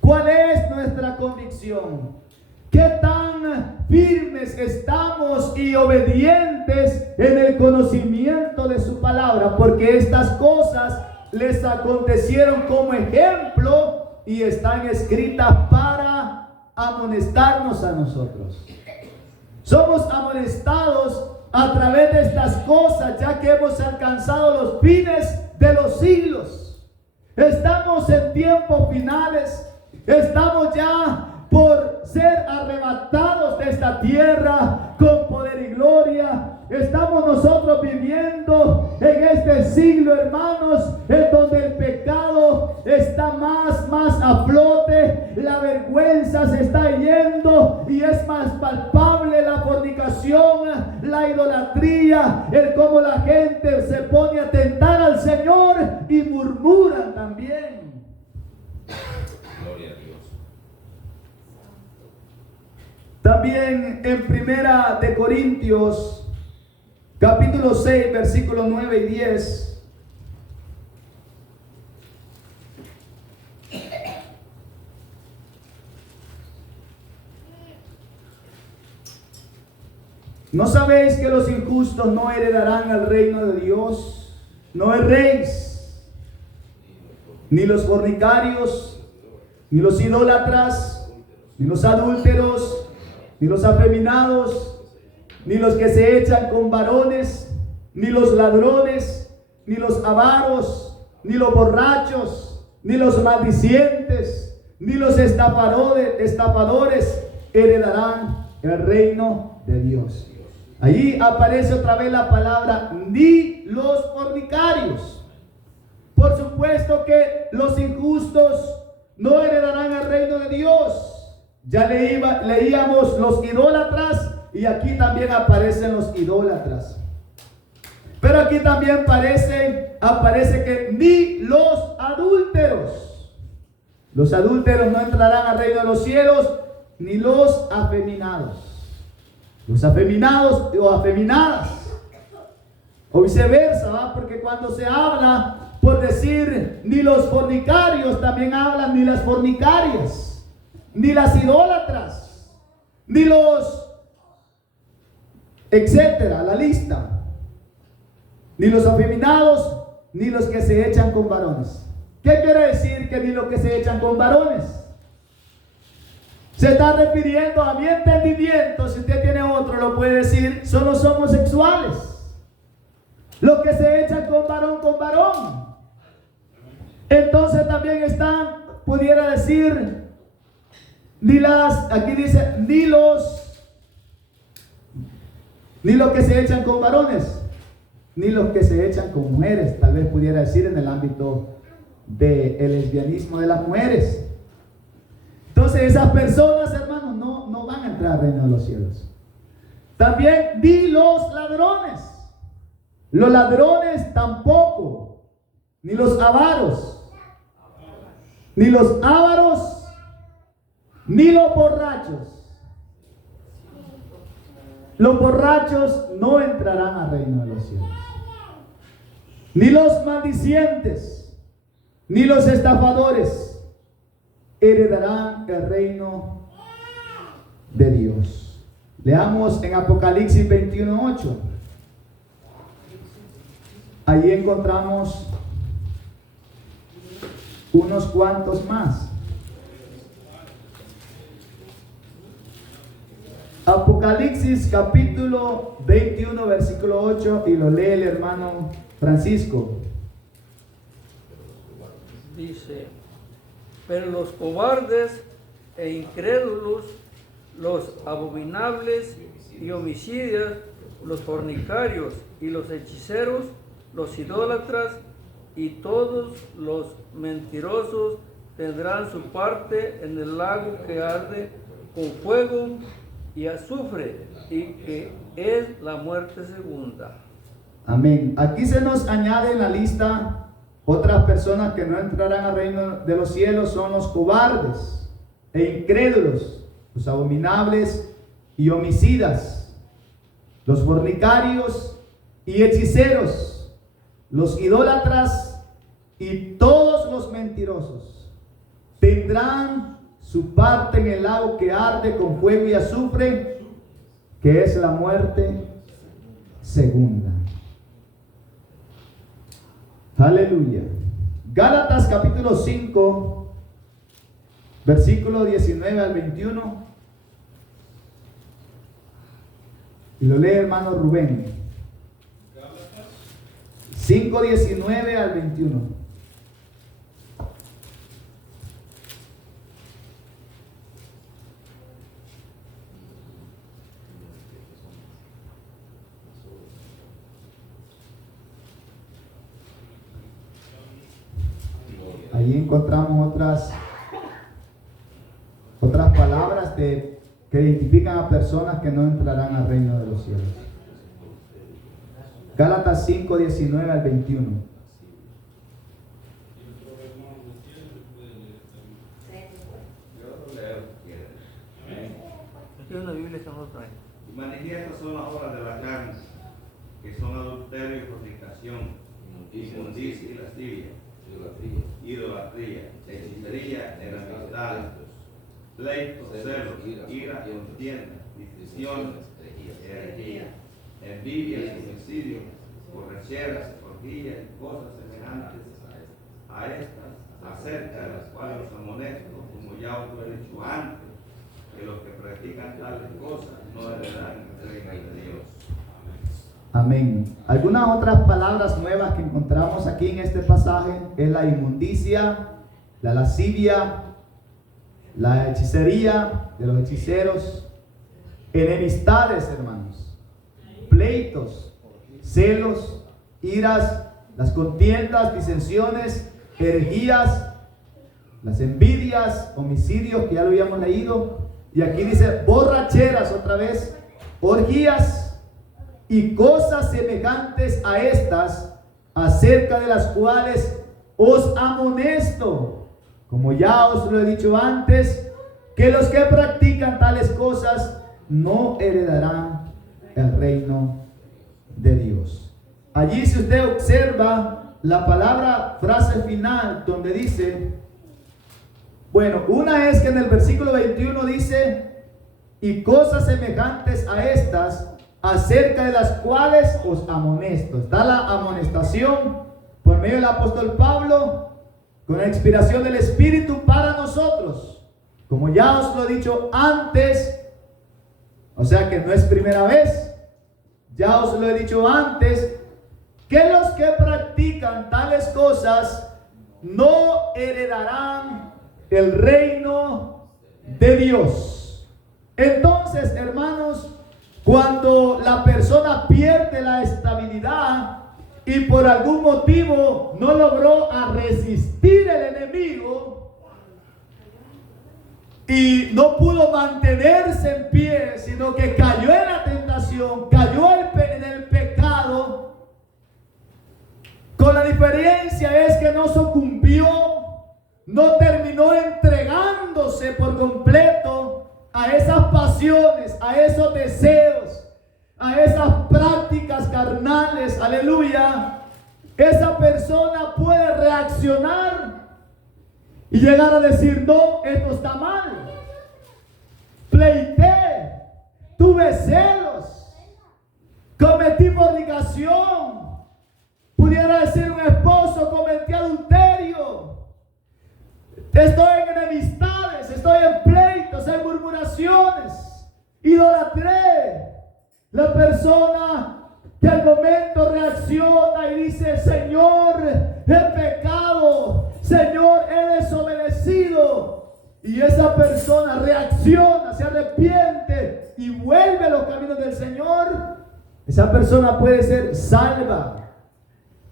cuál es nuestra convicción, qué tan cuán firmes estamos y obedientes en el conocimiento de su palabra, porque estas cosas les acontecieron como ejemplo y están escritas para amonestarnos a nosotros. Somos amonestados a través de estas cosas, ya que hemos alcanzado los fines de los siglos. Estamos en tiempos finales. Estamos ya por ser arrebatados de esta tierra con poder y gloria. Estamos nosotros viviendo en este siglo, hermanos, en donde el pecado está más a flote, la vergüenza se está yendo y es más palpable la fornicación, la idolatría, el cómo la gente se pone a tentar al Señor y murmuran también. Gloria a Dios. También en Primera de Corintios capítulo 6, versículos 9 y 10. ¿No sabéis que los injustos no heredarán al reino de Dios? No erréis, ni los fornicarios, ni los idólatras, ni los adúlteros, ni los afeminados, ni los que se echan con varones, ni los ladrones, ni los avaros, ni los borrachos, ni los maldicientes, ni los estafadores heredarán el reino de Dios. Allí aparece otra vez la palabra ni los fornicarios. Por supuesto que los injustos no heredarán el reino de Dios. Ya leíamos los idólatras. Y aquí también aparecen los idólatras. Pero aquí también aparece que ni los adúlteros. Los adúlteros no entrarán al reino de los cielos, ni los afeminados. Los afeminados o afeminadas. O viceversa, ¿va? Porque cuando se habla, por decir, ni los fornicarios, también hablan ni las fornicarias, ni las idólatras, ni los etcétera, la lista. Ni los afeminados, ni los que se echan con varones. ¿Qué quiere decir que ni los que se echan con varones? Se está refiriendo, a mi entendimiento, si usted tiene otro lo puede decir, son los homosexuales. Los que se echan con varón. Entonces también están, pudiera decir, aquí dice, ni los que se echan con varones, ni los que se echan con mujeres, tal vez pudiera decir en el ámbito del lesbianismo de las mujeres. Entonces esas personas, hermanos, no van a entrar al reino de los cielos. También ni los ladrones. Los ladrones tampoco, ni los avaros, ni los ávaros, ni los borrachos. Los borrachos no entrarán al reino de los cielos. Ni los maldicientes, ni los estafadores heredarán el reino de Dios. Leamos en Apocalipsis 21:8. Allí encontramos unos cuantos más. Apocalipsis capítulo 21 versículo 8, y lo lee el hermano Francisco. Dice: pero los cobardes e incrédulos, los abominables y homicidas, los fornicarios y los hechiceros, los idólatras y todos los mentirosos tendrán su parte en el lago que arde con fuego y azufre, y que es la muerte segunda. Amén. Aquí se nos añade en la lista otras personas que no entrarán al reino de los cielos. Son los cobardes e incrédulos, los abominables y homicidas, los fornicarios y hechiceros, los idólatras y todos los mentirosos tendrán su parte en el lago que arde con fuego y azufre, que es la muerte segunda. Aleluya. Gálatas capítulo 5, versículo 19 al 21. Y lo lee hermano Rubén. 5, 19 al 21. Ahí encontramos otras palabras que identifican a personas que no entrarán al reino de los cielos. Gálatas 5, 19 al 21. Aquí hay una Biblia que no trae. Manifiestas son las obras de la carne, que son adulterio y fornicación, inmundicia y lascivia, idolatría, hechicería, enemistad, pleitos, celos, ira, contienda, discusiones, herejía, envidias, homicidios, borracheras, orgías y cosas semejantes a estas, acerca de las cuales os amonesto, como ya os lo he dicho antes, que los que practican tales cosas no heredarán el reino de Dios. Amén. Algunas otras palabras nuevas que encontramos aquí en este pasaje es la inmundicia, la lascivia, la hechicería de los hechiceros, enemistades, hermanos, pleitos, celos, iras, las contiendas, disensiones, herejías, las envidias, homicidios, que ya lo habíamos leído, y aquí dice borracheras otra vez, orgías y cosas semejantes a estas, acerca de las cuales os amonesto, como ya os lo he dicho antes, que los que practican tales cosas no heredarán el reino de Dios. Allí, si usted observa la palabra, frase final, donde dice, bueno, una es que en el versículo 21 dice, y cosas semejantes a estas, acerca de las cuales os amonesto. Está la amonestación por medio del apóstol Pablo, con la inspiración del Espíritu para nosotros. Como ya os lo he dicho antes, o sea que no es primera vez, ya os lo he dicho antes, que los que practican tales cosas no heredarán el reino de Dios. Entonces, hermanos, cuando la persona pierde la estabilidad y por algún motivo no logró a resistir el enemigo y no pudo mantenerse en pie, sino que cayó en la tentación, cayó en el pecado, con la diferencia es que no sucumbió, no terminó entregándose por completo a esas pasiones, a esos deseos, a esas prácticas carnales, aleluya. Esa persona puede reaccionar y llegar a decir, no, esto está mal. Pleité, tuve celos, cometí fornicación. Pudiera decir un esposo, cometí adulterio. Estoy en enemistades, estoy en pleitos, en murmuraciones, idolatré. La persona que al momento reacciona y dice, Señor, he pecado, Señor, he desobedecido. Y esa persona reacciona, se arrepiente y vuelve a los caminos del Señor. Esa persona puede ser salva.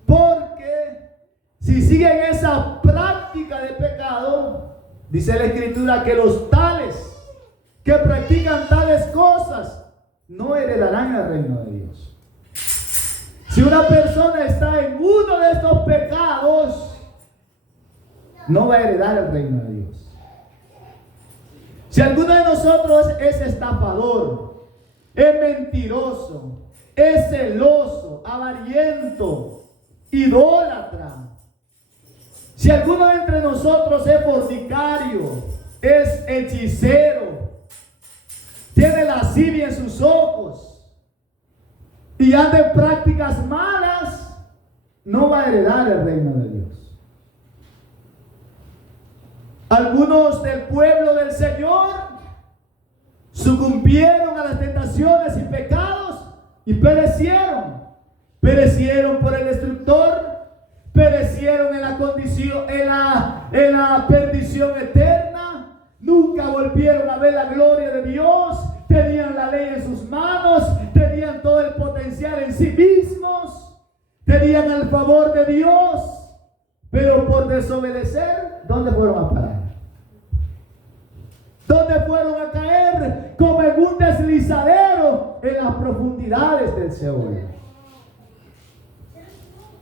Porque si siguen esa práctica de pecado, dice la Escritura que los tales que practican tales cosas no heredarán el reino de Dios. Si una persona está en uno de estos pecados, no va a heredar el reino de Dios. Si alguno de nosotros es estafador, es mentiroso, es celoso, avariento, idólatra, si alguno de entre nosotros es fornicario, es hechicero, tiene lascivia en sus ojos y anda en prácticas malas, no va a heredar el reino de Dios. Algunos del pueblo del Señor sucumbieron a las tentaciones y pecados y perecieron. Perecieron por el destructor, perecieron en la condición, en la perdición eterna. Nunca volvieron a ver la gloria de Dios. Tenían la ley en sus manos, tenían todo el potencial en sí mismos, tenían el favor de Dios, pero por desobedecer, ¿dónde fueron a parar? ¿Dónde fueron a caer? Como en un deslizadero en las profundidades del Seol.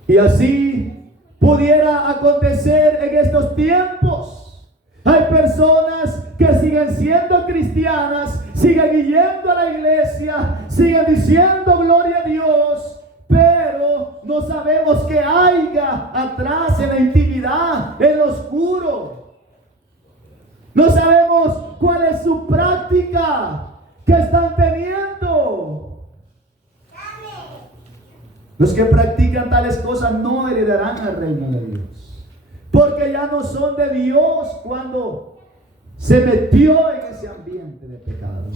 Y así pudiera acontecer en estos tiempos. Hay personas que siguen siendo cristianas, siguen yendo a la iglesia, siguen diciendo gloria a Dios, pero no sabemos qué haya atrás en la intimidad, en lo oscuro. No sabemos cuál es su práctica que están teniendo. Los que practican tales cosas no heredarán el reino de Dios, porque ya no son de Dios cuando se metió en ese ambiente de pecado.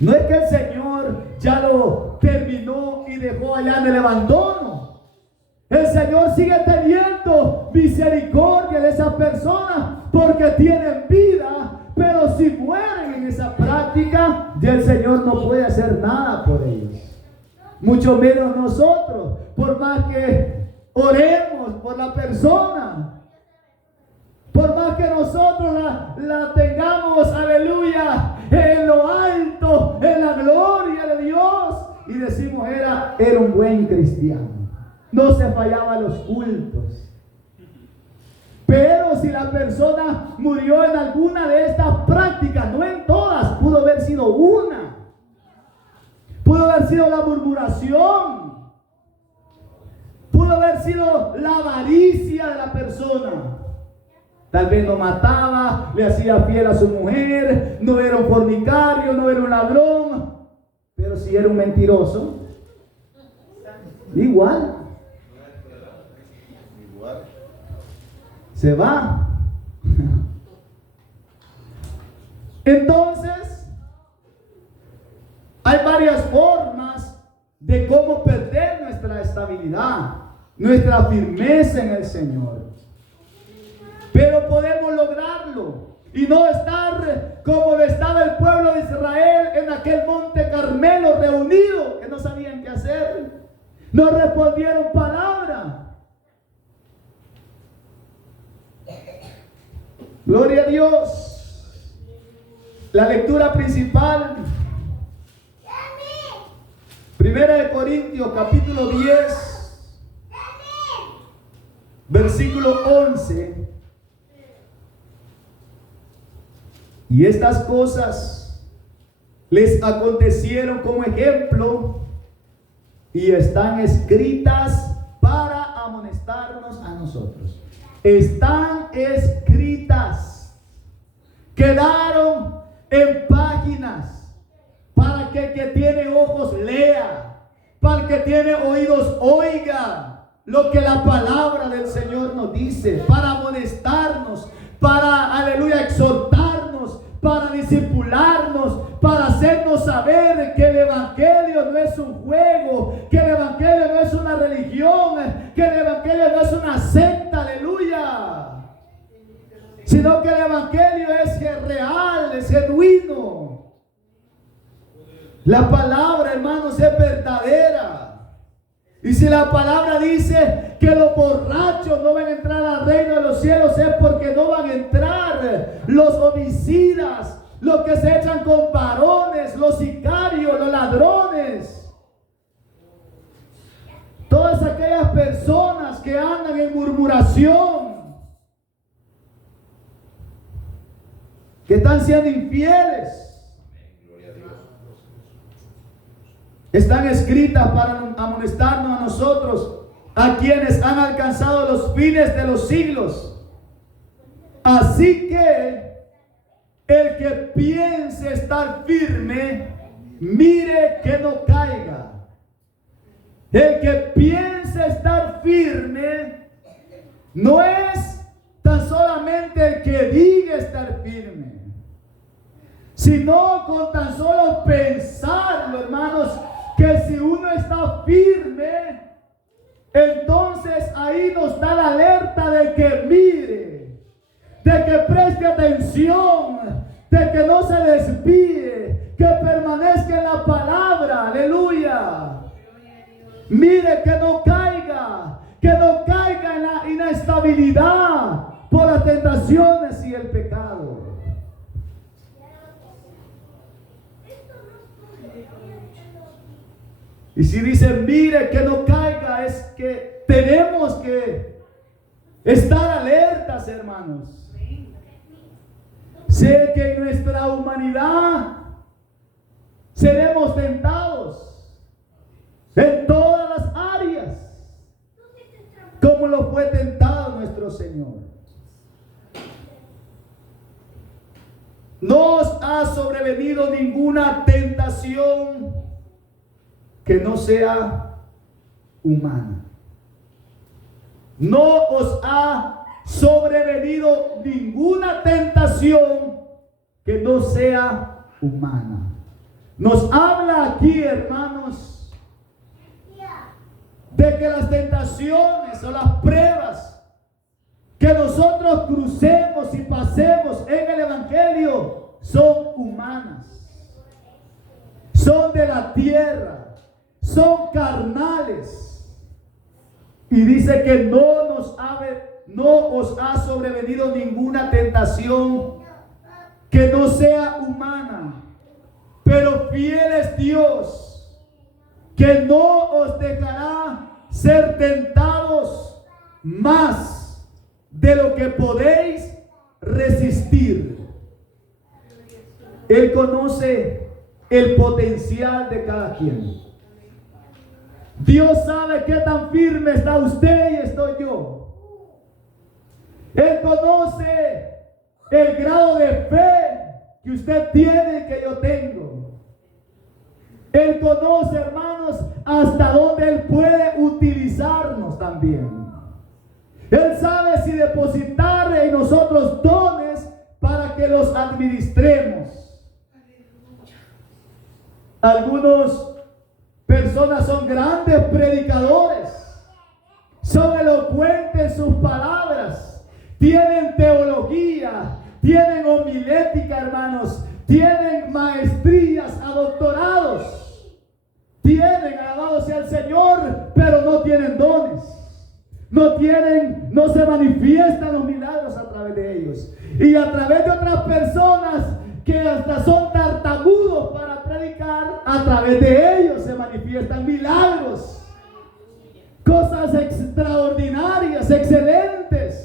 No es que el Señor ya lo terminó y dejó allá en el abandono. El Señor sigue teniendo misericordia de esas personas porque tienen vida, pero si mueren en esa práctica, ya el Señor no puede hacer nada por ellos. Mucho menos nosotros, por más que oremos por la persona, por más que nosotros la tengamos, aleluya, en lo alto, en la gloria de Dios, y decimos era un buen cristiano, no se fallaba a los cultos. Pero si la persona murió en alguna de estas prácticas, no en todas, pudo haber sido una, pudo haber sido la murmuración, pudo haber sido la avaricia de la persona. Tal vez no mataba, le hacía fiel a su mujer, no era un fornicario, no era un ladrón, pero si era un mentiroso, igual se va. Entonces, hay varias formas de cómo perder nuestra estabilidad, nuestra firmeza en el Señor. Pero podemos lograrlo y no estar como lo estaba el pueblo de Israel en aquel monte Carmelo reunido, que no sabían qué hacer, no respondieron palabra. Gloria a Dios. La lectura principal, 1 Corintios capítulo 10, versículo 11. Y estas cosas les acontecieron como ejemplo y están escritas para amonestarnos a nosotros. Están escritas, quedaron en páginas para que el que tiene ojos lea, para el que tiene oídos oiga lo que la palabra del Señor nos dice, para amonestarnos, para, aleluya, exhortarnos, para discipularnos, para hacernos saber que el Evangelio no es un juego, que el Evangelio no es una religión, que el Evangelio no es una secta, aleluya, sino que el Evangelio es real, es genuino. La palabra, hermanos, es verdadera. Y si la palabra dice que los borrachos no van a entrar al reino de los cielos, es porque no van a entrar los homicidas, los que se echan con varones, los sicarios, los ladrones, todas aquellas personas que andan en murmuración, que están siendo infieles. Están escritas para amonestarnos a nosotros, a quienes han alcanzado los fines de los siglos. Así que el que piense estar firme, mire que no caiga. El que piense estar firme no es tan solamente el que diga estar firme, sino con tan solo pensarlo, hermanos, que si uno está firme, entonces ahí nos da la alerta de que mire, de que preste atención, de que no se desvíe, que permanezca en la palabra, aleluya. Mire que no caiga en la inestabilidad por las tentaciones y el pecado. Y si dice mire que no caiga, es que tenemos que estar alertas, hermanos. Sé que en nuestra humanidad seremos tentados en todas las áreas, como lo fue tentado nuestro Señor. No os ha sobrevenido ninguna tentación que no sea humana. No os ha sobrevenido ninguna tentación que no sea humana. Nos habla aquí, hermanos, de que las tentaciones o las pruebas que nosotros crucemos y pasemos en el Evangelio son humanas, son de la tierra, son carnales. Y dice que no os ha sobrevenido ninguna tentación que no sea humana, pero fiel es Dios, que no os dejará ser tentados más de lo que podéis resistir. Él conoce el potencial de cada quien. Dios sabe qué tan firme está usted y estoy yo. Él conoce el grado de fe que usted tiene y que yo tengo. Él conoce, hermanos, hasta dónde Él puede utilizarnos también. Él sabe si depositar en nosotros dones para que los administremos. Algunas personas son grandes predicadores, son elocuentes en sus palabras, tienen teología, tienen homilética, hermanos, tienen maestrías a doctorados, tienen, alabado sea el Señor, pero no tienen dones, no se manifiestan los milagros a través de ellos, y a través de otras personas que hasta son tartamudos para predicar, a través de ellos se manifiestan milagros, cosas extraordinarias, excelentes.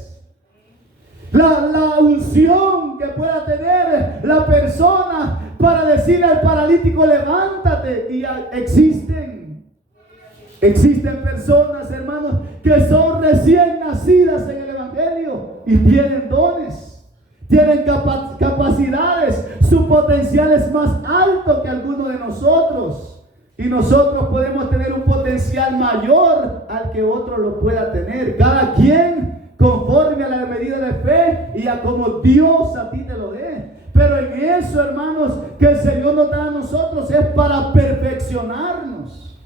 La unción que pueda tener la persona para decirle al paralítico levántate, y existen personas, hermanos, que son recién nacidas en el Evangelio y tienen dones, tienen capacidades, su potencial es más alto que alguno de nosotros, y nosotros podemos tener un potencial mayor al que otro lo pueda tener, cada quien conforme a la medida de fe y a como Dios a ti te lo dé. Pero en eso, hermanos, que el Señor nos da a nosotros es para perfeccionarnos.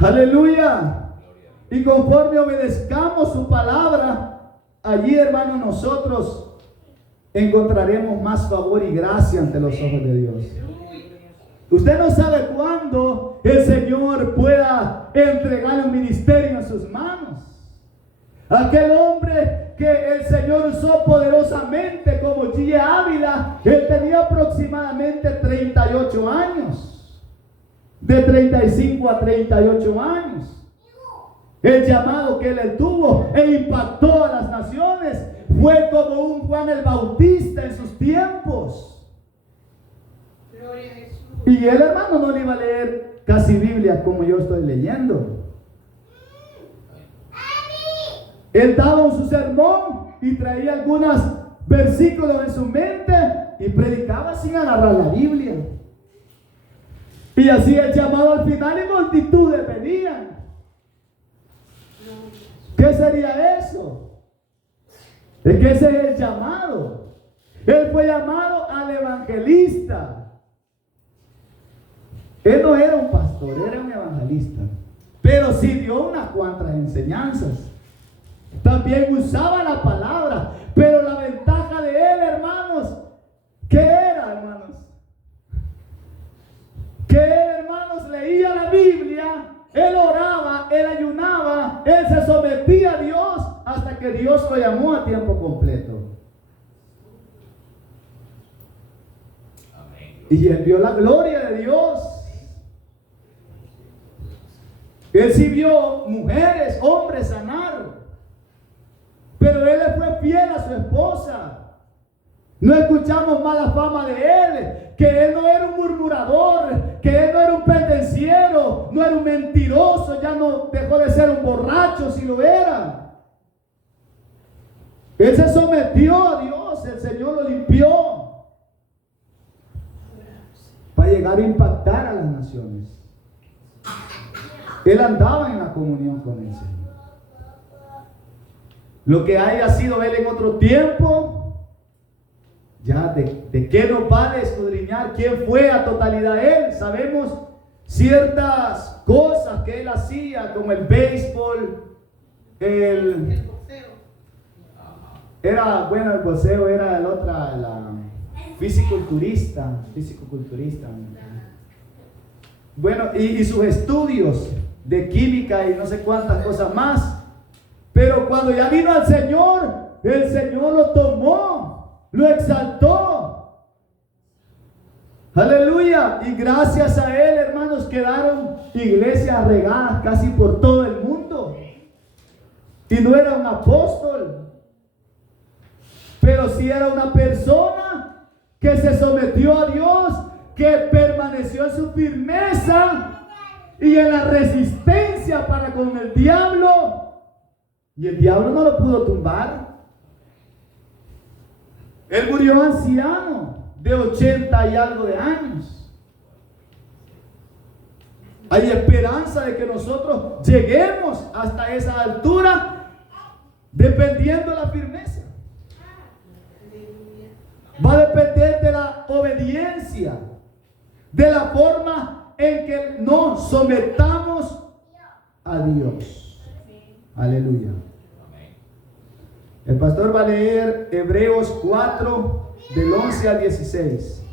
Aleluya. Y conforme obedezcamos su palabra, allí, hermanos, nosotros encontraremos más favor y gracia ante los ojos de Dios. Usted no sabe cuándo el Señor pueda entregar un ministerio en sus manos. Aquel hombre que el Señor usó poderosamente como G. Ávila, él tenía aproximadamente 38 años, de 35 a 38 años. El llamado que él tuvo e impactó a las naciones fue como un Juan el Bautista en sus tiempos. Y el hermano no le iba a leer casi Biblia como yo estoy leyendo. Él daba su sermón y traía algunas versículos en su mente y predicaba sin agarrar la Biblia. Y hacía el llamado al final y multitudes venían. ¿Qué sería eso? Es que ese es el llamado. Él fue llamado al evangelista. Él no era un pastor, era un evangelista. Pero sí dio unas cuantas enseñanzas. También usaba la palabra. Pero la ventaja de él, hermanos, ¿qué era, hermanos? Que él, hermanos, leía la Biblia, él oraba, él ayunaba, él se sometía a Dios hasta que Dios lo llamó a tiempo completo. Y él vio la gloria de Dios. Él sí vio mujeres, hombres sanar. Pero él le fue fiel a su esposa. No escuchamos mala fama de él. Que él no era un murmurador. Que él no era un pendenciero. No era un mentiroso. Ya no dejó de ser un borracho si lo era. Él se sometió a Dios. El Señor lo limpió. Para llegar a impactar a las naciones. Él andaba en la comunión con el Señor. Lo que haya sido él en otro tiempo, ya de qué nos vale escudriñar quién fue a totalidad él. Sabemos ciertas cosas que él hacía, como el béisbol, el boxeo. El boxeo era el otro, la fisiculturista. Bueno, y sus estudios de química y no sé cuántas cosas más. Pero cuando ya vino al Señor, el Señor lo tomó, lo exaltó. Aleluya. Y gracias a él, hermanos, quedaron iglesias regadas casi por todo el mundo. Y no era un apóstol, pero sí era una persona que se sometió a Dios, que permaneció en su firmeza y en la resistencia para con el diablo. Y el diablo no lo pudo tumbar. Él murió anciano, de 80 y algo de años. Hay esperanza de que nosotros lleguemos hasta esa altura, dependiendo de la firmeza. Va a depender de la obediencia, de la forma en que nos sometamos a Dios. Aleluya. El pastor va a leer Hebreos 4 del 11 al 16.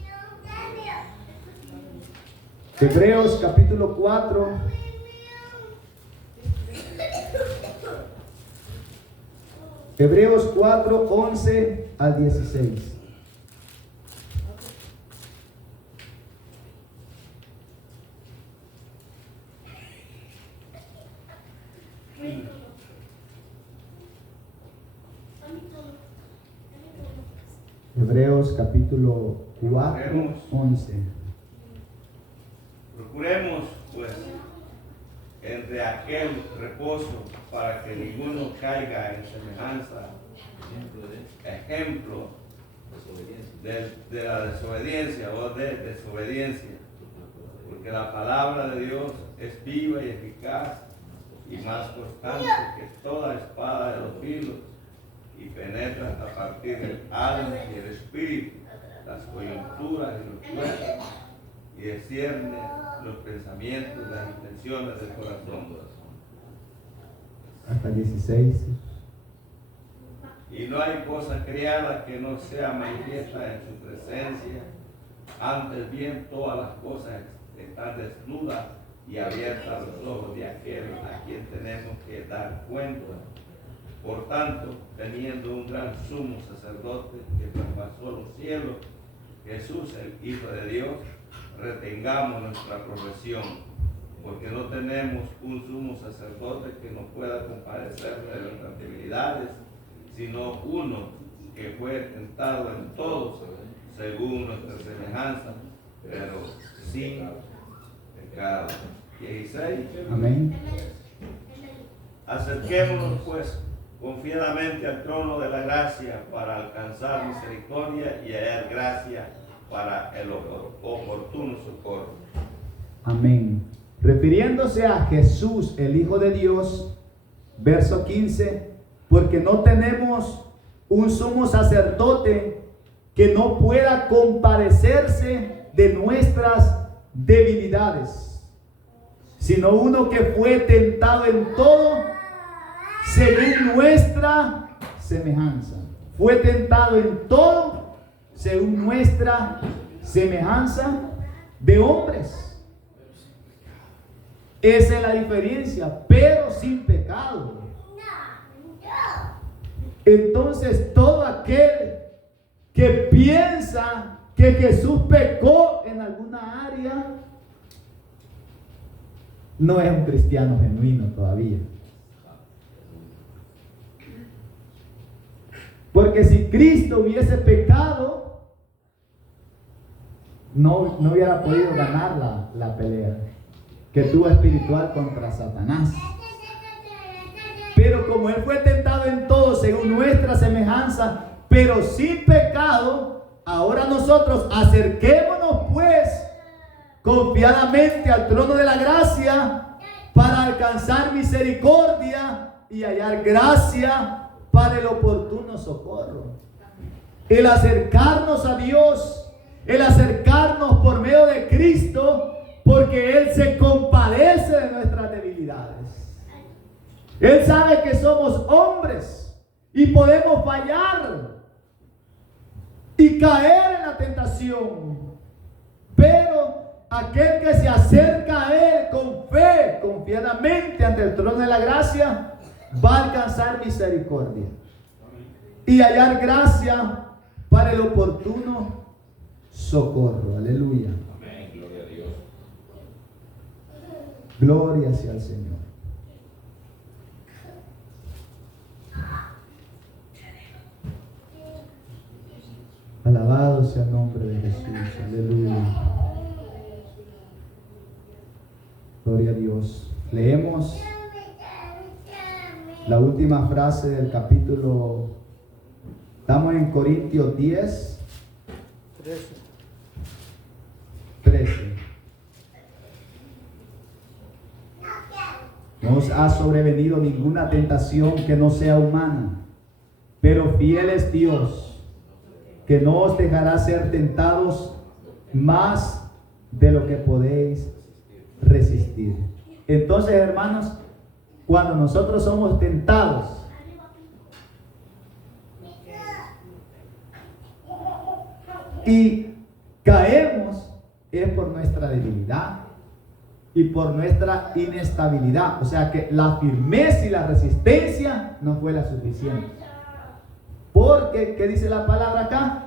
Hebreos capítulo 4. Hebreos 4, 11 al 16. Hebreos capítulo 4, 11. Procuremos, pues, entre aquel reposo para que ninguno caiga en semejanza, ejemplo de la desobediencia o de desobediencia, porque la palabra de Dios es viva y eficaz y más constante que toda espada de dos filos, y penetra hasta partir del alma y el espíritu, las coyunturas y los huesos, y discierne los pensamientos, las intenciones del corazón. Hasta 16. Y no hay cosa creada que no sea manifiesta en su presencia. Antes bien, todas las cosas están desnudas y abiertas a los ojos de aquel a quien tenemos que dar cuenta. Por tanto, teniendo un gran sumo sacerdote que traspasó los cielos, Jesús, el Hijo de Dios, retengamos nuestra profesión, porque no tenemos un sumo sacerdote que nos pueda compadecer de nuestras debilidades, sino uno que fue tentado en todo, según nuestra semejanza, pero sin pecado. 16. Amén. Acerquémonos pues confiadamente al trono de la gracia para alcanzar misericordia y hallar gracia para el oportuno socorro. Amén. Refiriéndose a Jesús, el Hijo de Dios, verso 15, porque no tenemos un sumo sacerdote que no pueda compadecerse de nuestras debilidades, sino uno que fue tentado en todo según nuestra semejanza. Fue tentado en todo según nuestra semejanza de hombres. Esa es la diferencia, pero sin pecado. Entonces todo aquel que piensa que Jesús pecó en alguna área no es un cristiano genuino todavía. Porque si Cristo hubiese pecado, no hubiera podido ganar la pelea que tuvo espiritual contra Satanás. Pero como Él fue tentado en todo según nuestra semejanza, pero sin pecado, ahora nosotros acerquémonos pues confiadamente al trono de la gracia para alcanzar misericordia y hallar gracia para el oportuno socorro. El acercarnos a Dios, el acercarnos por medio de Cristo, porque Él se compadece de nuestras debilidades. Él sabe que somos hombres y podemos fallar y caer en la tentación. Pero aquel que se acerca a Él con fe, confiadamente ante el trono de la gracia, va a alcanzar misericordia y hallar gracia para el oportuno socorro. Aleluya. Amén. Gloria a Dios. Gloria sea al Señor. Alabado sea el nombre de Jesús. Aleluya. Gloria a Dios. Leemos la última frase del capítulo. Estamos en Corintios 10, 13. No os ha sobrevenido ninguna tentación que no sea humana, pero fiel es Dios, que no os dejará ser tentados más de lo que podéis resistir. Entonces, hermanos, cuando nosotros somos tentados, y caemos, es por nuestra debilidad y por nuestra inestabilidad. O sea que la firmeza y la resistencia no fue la suficiente. Porque, ¿qué dice la palabra acá?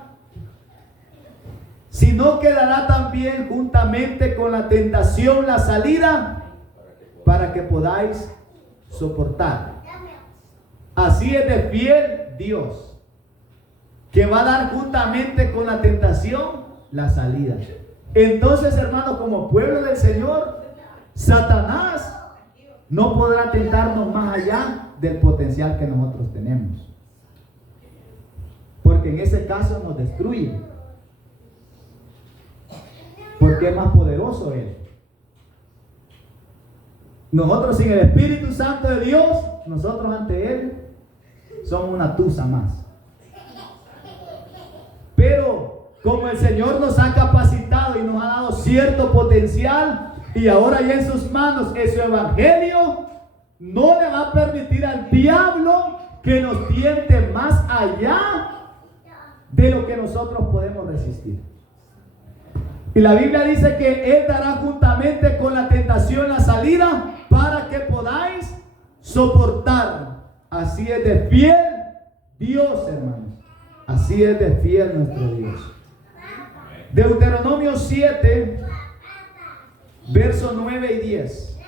Si no quedará también juntamente con la tentación la salida para que podáis soportar. Así es de fiel Dios, que va a dar juntamente con la tentación la salida. Entonces, hermanos, como pueblo del Señor, Satanás no podrá tentarnos más allá del potencial que nosotros tenemos, porque en ese caso nos destruye, porque es más poderoso Él. Nosotros sin el Espíritu Santo de Dios, nosotros ante Él somos una tusa más. Pero como el Señor nos ha capacitado y nos ha dado cierto potencial, y ahora ya en sus manos es su evangelio, no le va a permitir al diablo que nos tiente más allá de lo que nosotros podemos resistir. Y la Biblia dice que Él dará juntamente con la tentación la salida para que podáis soportar. Así es de fiel Dios, hermanos. Así es de fiel nuestro Dios. Deuteronomio 7, versos 9 y 10.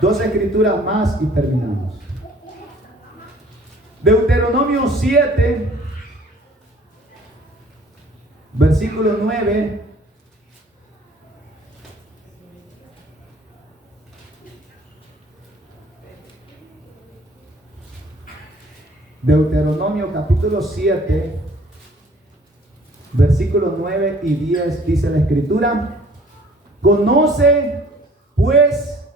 Dos escrituras más y terminamos. Deuteronomio 7, versículo 9. Deuteronomio capítulo 7, versículos 9 y 10 dice la escritura: conoce pues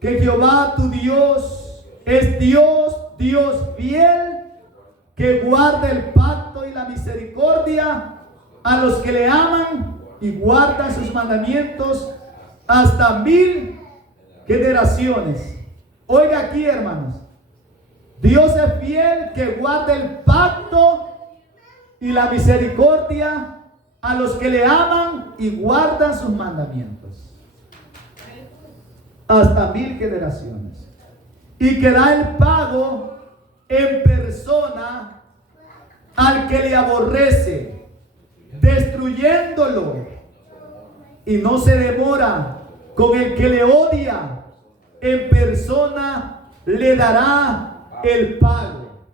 que Jehová tu Dios es Dios, Dios fiel, que guarda el pacto y la misericordia a los que le aman y guarda sus mandamientos hasta 1000 generaciones. Oiga aquí, hermanos, Dios es fiel, que guarda el pacto y la misericordia a los que le aman y guardan sus mandamientos hasta 1000 generaciones, y que da el pago en persona al que le aborrece, destruyéndolo, y no se demora con el que le odia, en persona le dará el pago.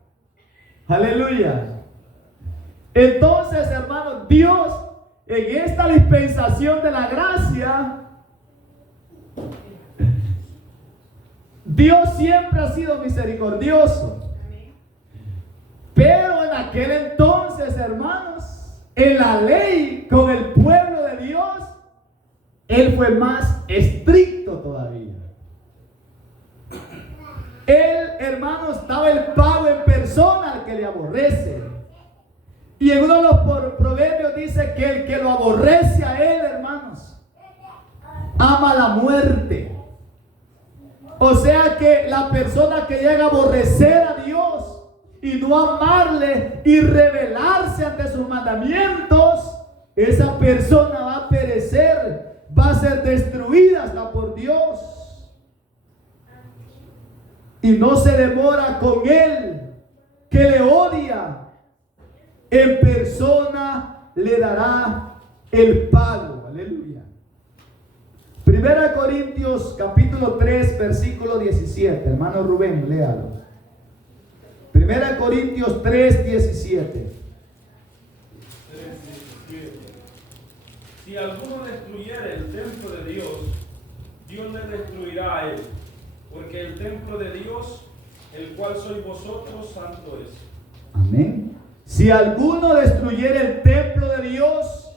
Aleluya. Entonces, hermanos, Dios en esta dispensación de la gracia, Dios siempre ha sido misericordioso. Pero en aquel entonces, hermanos, en la ley con el pueblo de Dios, Él fue más estricto todavía. Él, hermanos, daba el pago en persona al que le aborrece. Y en uno de los proverbios dice que el que lo aborrece a Él, hermanos, ama la muerte. O sea que la persona que llega a aborrecer a Dios y no amarle y rebelarse ante sus mandamientos, esa persona va a perecer, va a ser destruida hasta por Dios. Y no se demora con él que le odia, en persona le dará el pago. Aleluya. Primera Corintios capítulo 3 versículo 17. Hermano Rubén, léalo. Primera Corintios 3, 17. Si alguno destruyere el templo de Dios, Dios le destruirá a él, porque el templo de Dios, el cual sois vosotros, santo es. Amén. Si alguno destruyere el templo de Dios,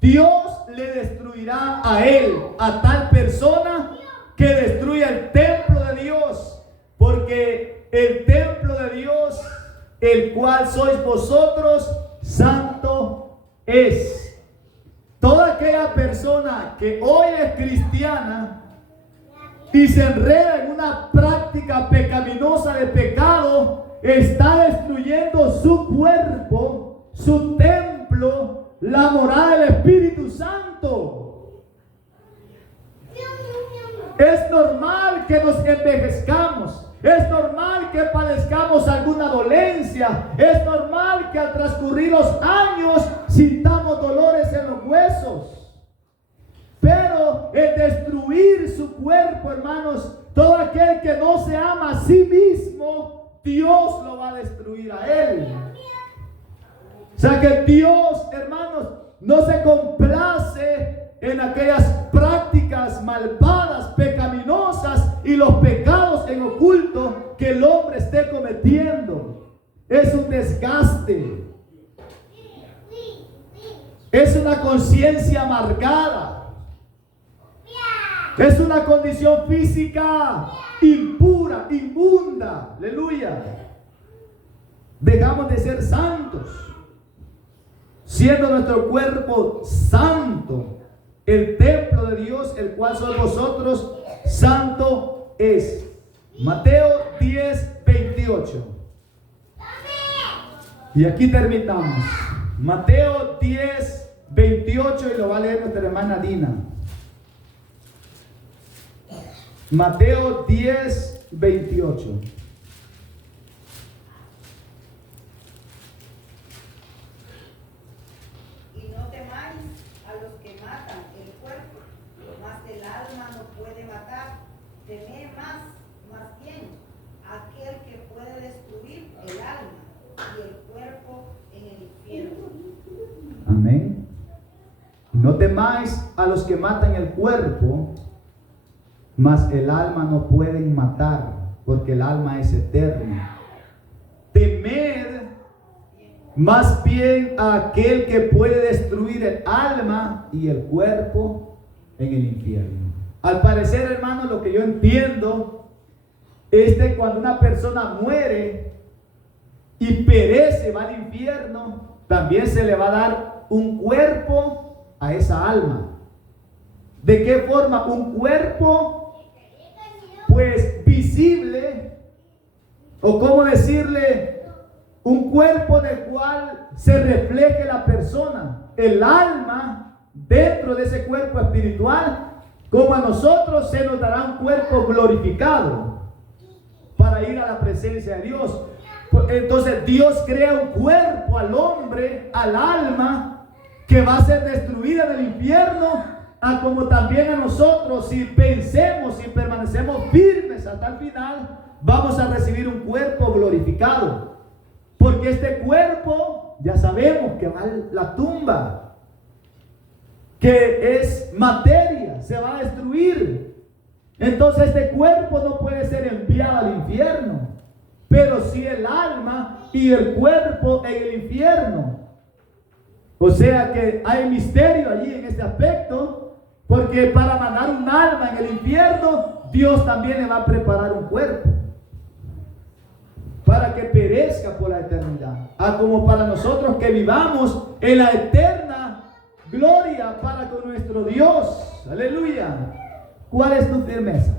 Dios le destruirá a él, a tal persona que destruya el templo de Dios, porque el templo de Dios, el cual sois vosotros, santo es. Toda aquella persona que hoy es cristiana y se enreda en una práctica pecaminosa de pecado, está destruyendo su cuerpo, su templo, la morada del Espíritu Santo. Es normal que nos envejezcamos. Es normal que padezcamos alguna dolencia. Es normal que al transcurrir los años sintamos dolores en los huesos. Pero el destruir su cuerpo, hermanos, todo aquel que no se ama a sí mismo, Dios lo va a destruir a él. O sea que Dios, hermanos, no se complace en aquellas prácticas malvadas, pecaminosas y los pecados en oculto que el hombre esté cometiendo. Es un desgaste. Es una conciencia amargada. Es una condición física impura, inmunda. Aleluya. Dejamos de ser santos, siendo nuestro cuerpo santo, el templo de Dios, el cual sois vosotros, santo es. Mateo 10, 28. Y aquí terminamos. Mateo 10, 28, y lo va a leer nuestra hermana Dina. Mateo 10, 28. Temer más bien aquel que puede destruir el alma y el cuerpo en el infierno. Amén. No temáis a los que matan el cuerpo, mas el alma no pueden matar, porque el alma es eterna. temed más bien a aquel que puede destruir el alma y el cuerpo en el infierno. Al parecer, hermano, lo que yo entiendo es que cuando una persona muere y perece, va al infierno, también se le va a dar un cuerpo a esa alma. ¿De qué forma? Un cuerpo, pues, visible, o cómo decirle, un cuerpo del cual se refleje la persona, el alma dentro de ese cuerpo espiritual. Como a nosotros se nos dará un cuerpo glorificado para ir a la presencia de Dios. Entonces Dios crea un cuerpo al hombre, al alma, que va a ser destruida en el infierno, como también a nosotros, si pensemos y permanecemos firmes hasta el final, vamos a recibir un cuerpo glorificado. Porque este cuerpo, ya sabemos que va a la tumba, que es materia, se va a destruir. Entonces este cuerpo no puede ser enviado al infierno, pero sí el alma y el cuerpo en el infierno. O sea que hay misterio allí en este aspecto, porque para mandar un alma en el infierno, Dios también le va a preparar un cuerpo para que perezca por la eternidad, como para nosotros que vivamos en la eterna gloria para con nuestro Dios. Aleluya. ¿Cuál es tu firmeza?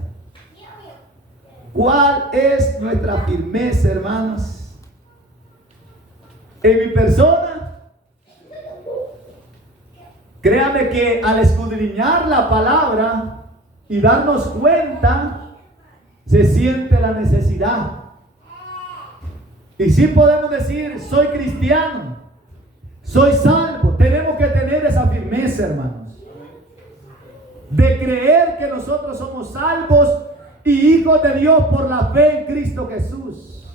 ¿Cuál es nuestra firmeza, hermanos? En mi persona, créame que al escudriñar la palabra y darnos cuenta, se siente la necesidad. Y sí podemos decir, soy cristiano, soy salvo. Tenemos que tener esa firmeza, hermanos, de creer que nosotros somos salvos y hijos de Dios por la fe en Cristo Jesús.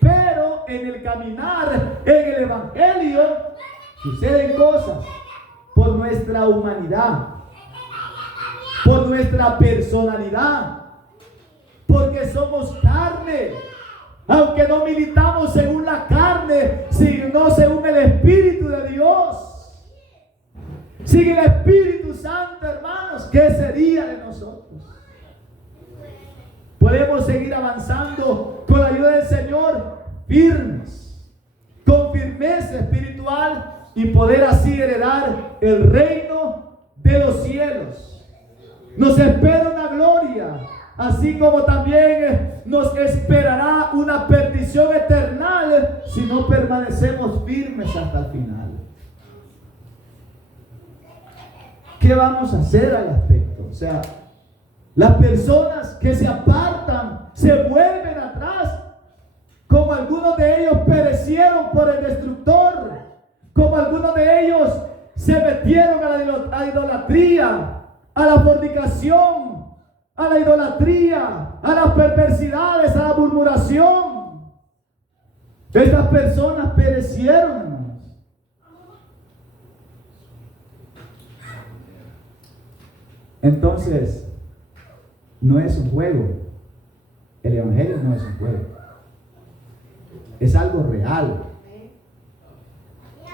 Pero en el caminar, en el evangelio, suceden cosas por nuestra humanidad, por nuestra personalidad, porque somos carne. Aunque no militamos según la carne, sino según el Espíritu de Dios. Sin el Espíritu Santo, hermanos, ¿qué sería de nosotros? Podemos seguir avanzando con la ayuda del Señor, firmes, con firmeza espiritual, y poder así heredar el reino de los cielos. Nos espera una gloria, así como también nos esperará una perdición eterna si no permanecemos firmes hasta el final. ¿Qué vamos a hacer al respecto? O sea, las personas que se apartan, se vuelven atrás, como algunos de ellos perecieron por el destructor, como algunos de ellos se metieron a la idolatría, a la fornicación, a la idolatría, a las perversidades, a la murmuración. Estas personas perecieron, hermanos. Entonces, no es un juego. El evangelio no es un juego. Es algo real.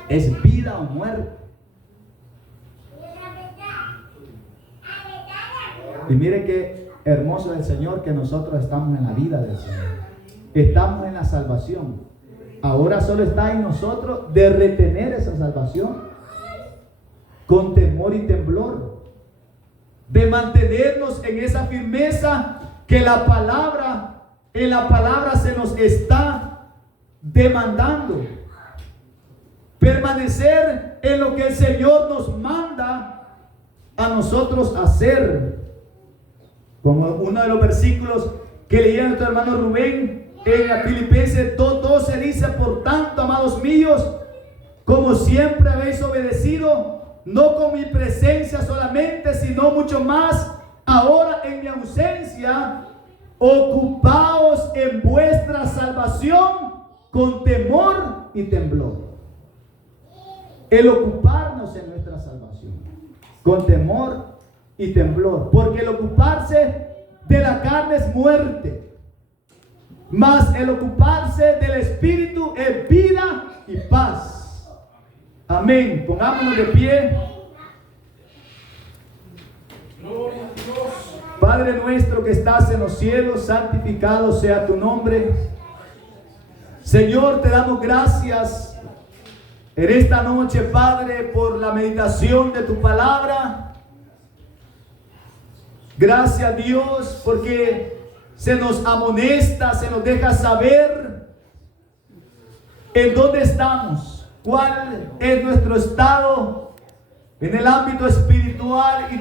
Es vida o muerte. Y mire qué hermoso es el Señor, que nosotros estamos en la vida del Señor. Estamos en la salvación. Ahora solo está en nosotros de retener esa salvación con temor y temblor, de mantenernos en esa firmeza que en la palabra se nos está demandando. Permanecer en lo que el Señor nos manda a nosotros hacer. Como uno de los versículos que leía nuestro hermano Rubén en Filipenses 2:12 dice: por tanto, amados míos, como siempre habéis obedecido, no con mi presencia solamente, sino mucho más ahora en mi ausencia, ocupaos en vuestra salvación con temor y temblor. El ocuparnos en nuestra salvación con temor y temblor, porque el ocuparse de la carne es muerte. mas el ocuparse del Espíritu es vida y paz. Amén. Pongámonos de pie. Gloria a Dios. Padre nuestro que estás en los cielos, santificado sea tu nombre. Señor, te damos gracias en esta noche, Padre, por la meditación de tu palabra. Gracias, Dios, porque se nos amonesta, se nos deja saber en dónde estamos, cuál es nuestro estado en el ámbito espiritual.